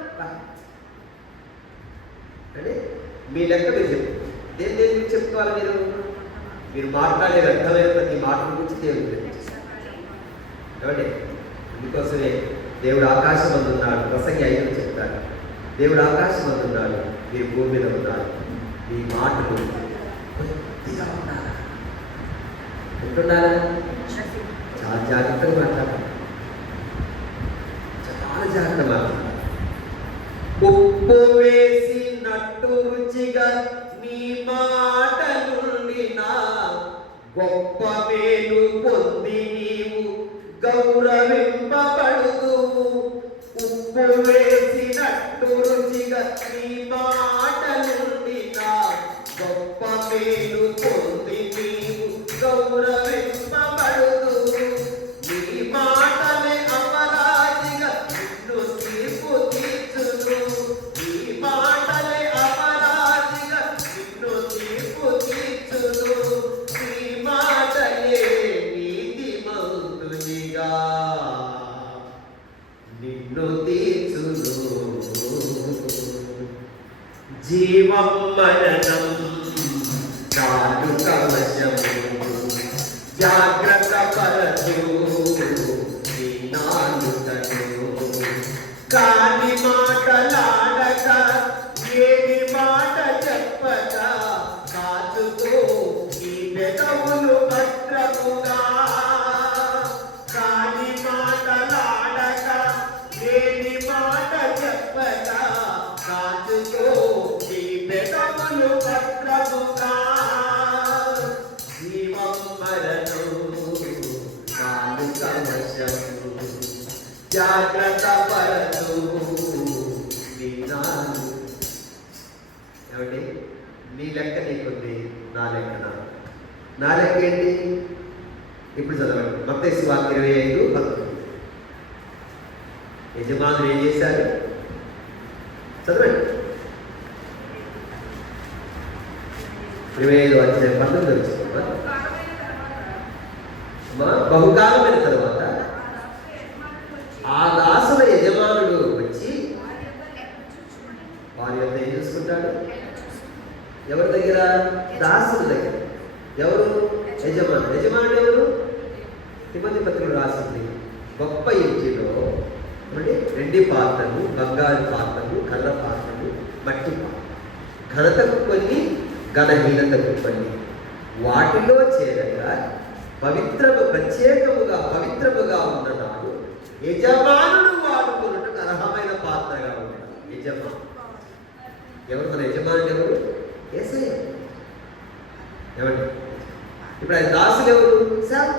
అంటే మీ లెక్క మీరు చెప్పు. దేని గురించి చెప్పుకోవాలి? మీరు మాట్లాడే వ్యర్థమైన ప్రతి మాట గురించి దేవుడు ఏమండి? అందుకోసమే దేవుడు ఆకాశం అందున్నాడు. ప్రసంగి 5 చెప్తాడు, దేవుడు ఆకాశం అందున్నాడు, మీరు భూమి మీద ఉన్నారు, మీ మాటలు కొద్దిగా ఉన్నారా ఉంటున్నారా? చాలా జాగ్రత్తగా మాట్లాడాలి, చాలా జాగ్రత్తగా మాట్లాడాలి. ఉప్పు వేసినట్టు రుచిగా నీ మాటలుండిన గొప్ప మేలు పొంది నీవు గౌరవింపబడుదువు. ఉప్పు వేసినట్టు రుచిగా నీ మాటలుండిన గొప్ప మేలు పొంది నీవు గౌరవింపబడుదువు. నీ మాటలే అపరాధిగా నిన్ను తీర్పు తీర్చును. నీ మాటలే అపరాధిగా నిన్ను తీర్పు తీర్చును. నీ మాటలే నీతిమంతునిగా నిన్ను తీర్చును. జీవం మరణం చాలు కవచము, జాగ్రత్త పరచు నీ నాలుకను. కాని మాటలాడక ఏది మాట చెప్పక కాచుకో నీ పెదవులు భద్రముగా. కాని మాటలాడక ఏది మాట చెప్పక కాచుకో నీ పెదవులు భద్రముగా. జీవం మరణం నాలుక వశము, జాగ్రత్త పరచు నీ నాలుక. ఏమండి? నీ లెక్క నీకుంది, నా లెక్క నా లెక్క ఏంటి? ఇప్పుడు చదవండి, మత్తయి సువార్త 25:10. యజమానులు ఏం చేశారు? చదవండి. 25:19 తెలుసుకోమ్మా. బహుకాలమైన తర్వాత ఆ దాసుల యజమానుడు వచ్చి వారి యొక్క ఏం చూసుకుంటాడు? ఎవరి దగ్గర? దాసుల దగ్గర. ఎవరు? యజమానుడు. యజమానుడు ఎవరు? తిమోతి పత్రికలో రాసింది, గొప్ప ఇంటిలో వెండి పాత్రలు, బంగారు పాత్రలు, కర్ర పాత్రలు, మట్టి పాత్రలు, ఘనతకు కొన్ని, ఘనహీనతకు కొన్ని, వాటిలో చేరగా ప్రత్యేకముగా పవిత్రముగా ఉన్ననాడు యజమానుడు వాడుకున్నట్టు అర్హమైన పాత్రగా ఉంటాడు. యజమాను ఎవరు? మన యజమానుడు ఎవరు? యేసయ్య. ఏమండి? ఇప్పుడు ఆయన దాసులు ఎవరు? సార్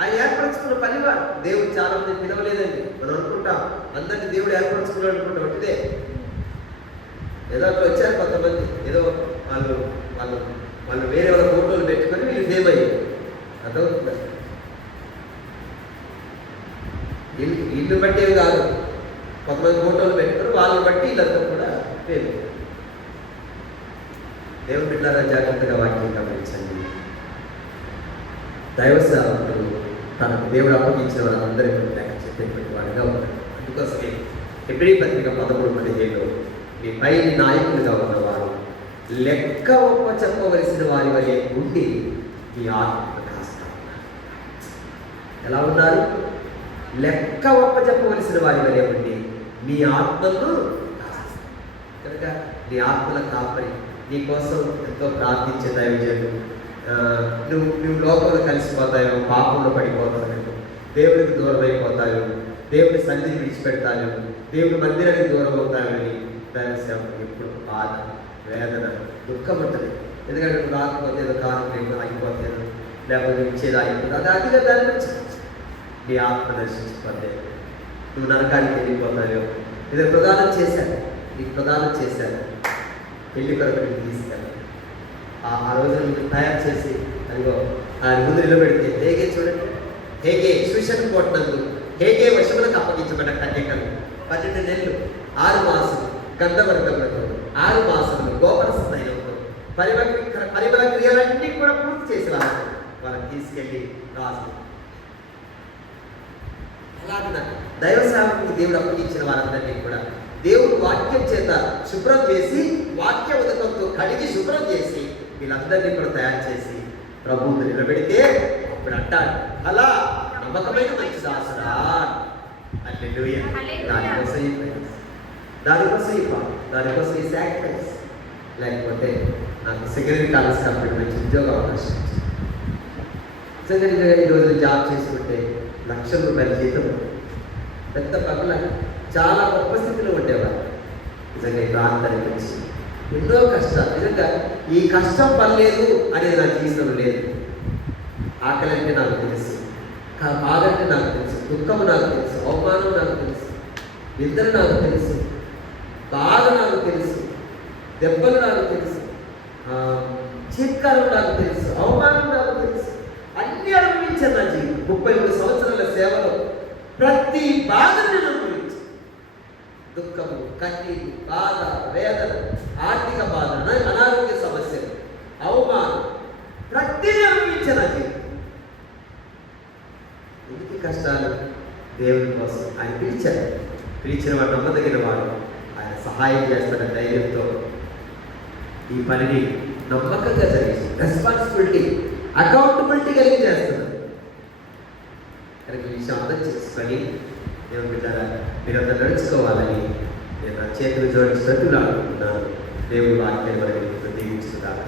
ఆయన ఏర్పరచుకున్న పనివాడు. దేవుడు చాలా మంది పిలవలేదండి. మనం అనుకుంటాం అందరినీ దేవుడు ఏర్పరచుకున్నాడు అనుకుంటాం. అంటే ఏదో అక్కడ వచ్చారు కొంతమంది, ఏదో వాళ్ళు వాళ్ళు వాళ్ళు వేరే వాళ్ళ ఫోటోలు పెట్టుకొని వీళ్ళు ఫేమ్ అయ్యారు. అర్థమవుతుందా? ఇల్లు బట్టి ఏమి కాదు, కొంతమంది ఫోటోలు పెట్టుకొని వాళ్ళని బట్టి వీళ్ళంతా కూడా ఫేమ్ అయ్యారు. దేవుడు బిడ్డలారా జాగ్రత్తగా వాక్యం గమనించండి. దైవ సేవకుడు తనకు దేవుడు అప్పగించిన వాళ్ళందరికీ చెప్పేటువంటి వాడిగా ఉంటాడు. అందుకోసమే హెబ్రీ పత్రిక 13:15 మీ పైని నాయకులుగా ఉన్నవారు లెక్క ఒప్ప చెప్పవలసిన వారి వలె ఉండి మీ ఆత్మను కాస్తా ఉన్నారు. ఎలా ఉన్నారు? లెక్క ఒప్ప చెప్పవలసిన వారి వలె ఉండి మీ ఆత్మను కాస్తా. కనుక నీ ఆత్మల కాపరి నీ కోసం ఎంతో ప్రార్థించే దైవజనుడు. నువ్వు లోకంలో కలిసిపోతాయో, పాపంలో పడిపోతావు, దేవుడికి దూరం అయిపోతావు, దేవుడి సన్నిధిని విడిచిపెడతాను, దేవుడి మందిరానికి దూరం అవుతానని దైవ సేవకు ఎప్పుడు బాధ, వేదన, దుఃఖం ఉంటుంది. ఎందుకంటే నువ్వు రాకపోతే ఏదో కారణం లేదు, ఆగిపోతాను, లేకపోతే ఇచ్చేది ఆగిపోతుంది. అది అదిగా దాని గురించి నీ ఆత్మ దర్శించిపోతే నువ్వు నరకానికి వెళ్ళిపోతావు. ఇది ప్రదానం చేశాను, నీకు ప్రదానం చేశాను, పెళ్లి కొరకు నీకు తీసుకెళ్ళాను. ఆ రోజు నువ్వు తయారు చేసి అదిగో ఆ ముందు నిలబెడితే హేగే చూడండి, హేగే శూషన్ కోట్నందు హేగే వశములకు అప్పగించబడ్డ కన్యకలు 12 నెలలు 6 మాసములు గంధవర్గములతో 6 మాసములు గోపర స్థైలంతో పరిమళ క్రియలన్నీ కూడా పూర్తి చేసి వాళ్ళని తీసుకెళ్ళి రాజు. అలాగే దైవ సేవకుడికి దేవుడు అప్పగించిన వారందరినీ కూడా దేవుడు వాక్యం చేత శుభ్రం చేసి, వాక్య ఉదకంతో కడిగి శుభ్రం చేసి వీళ్ళందరినీ కూడా తయారు చేసి ప్రభువుని నిలబెడితే అప్పుడు అంటాడు, అలా నా నమ్మకమైన మంచి దాసుడా. హల్లెలూయా. హల్లెలూయా. దానికోసం ఈ ప్రయాసం, దానికోసం ఈ పాపం, దానికోసం ఈ సాక్రిఫైస్. లేకపోతే నాకు సెకండరీ కాలేజ్ కంప్లీట్ మంచి ఉద్యోగ అవకాశం వచ్చింది. సెకండరీగా ఈరోజు జాబ్ చేసుకుంటే లక్షల రూపాయల జీతం, పెద్ద పనుల చాలా గొప్ప స్థితిలో ఉండేవారు. నిజంగా ఈ ప్రాంతానికి వచ్చి ఎన్నో కష్టాలు, నిజంగా ఈ కష్టం పర్లేదు అనేది నా జీవితంలో లేదు. ఆకలి అంటే నాకు తెలుసు, బాధ అంటే నాకు తెలుసు, దుఃఖము నాకు తెలుసు, అవమానం నాకు తెలుసు, నిద్ర నాకు తెలుసు, బాధ నాకు తెలుసు, దెబ్బలు నాకు తెలుసు, చీత్కారం నాకు తెలుసు, అవమానం నాకు తెలుసు. అన్ని అనుభవించాను నా జీవితం. 33 సంవత్సరాల సేవలో ప్రతి బాధను నేను అనుభవించాను. దుఃఖము, కన్నీరు, బాధ, వేదన, ఆర్థిక బాధ, అనారోగ్య సమస్యలు, అవమానం, ప్రతిదీ అనుభవించాను నా జీవితం. ఎందుకు కష్టాలు? దేవుని కోసం ఆయన పిలిచాడు. పిలిచిన వాడు నమ్మదగిన వాడు, ఆయన సహాయం చేస్తాడన్న ధైర్యంతో ఈ పనిని నమ్మకంగా జరిగింది. రెస్పాన్సిబిలిటీ, అకౌంటబిలిటీ కలిగి చేస్తున్నాడు. కనుక ఈ విషయం అర్థం చేసుకొని దేవుని బిడ్డలారా మీరంతా నడుచుకోవాలని నేను నా చేతులు జోడించినట్టు అనుకుంటున్నాను. దేవుడు వాక్యాన్ని మనకి దీవించుకుంటారు.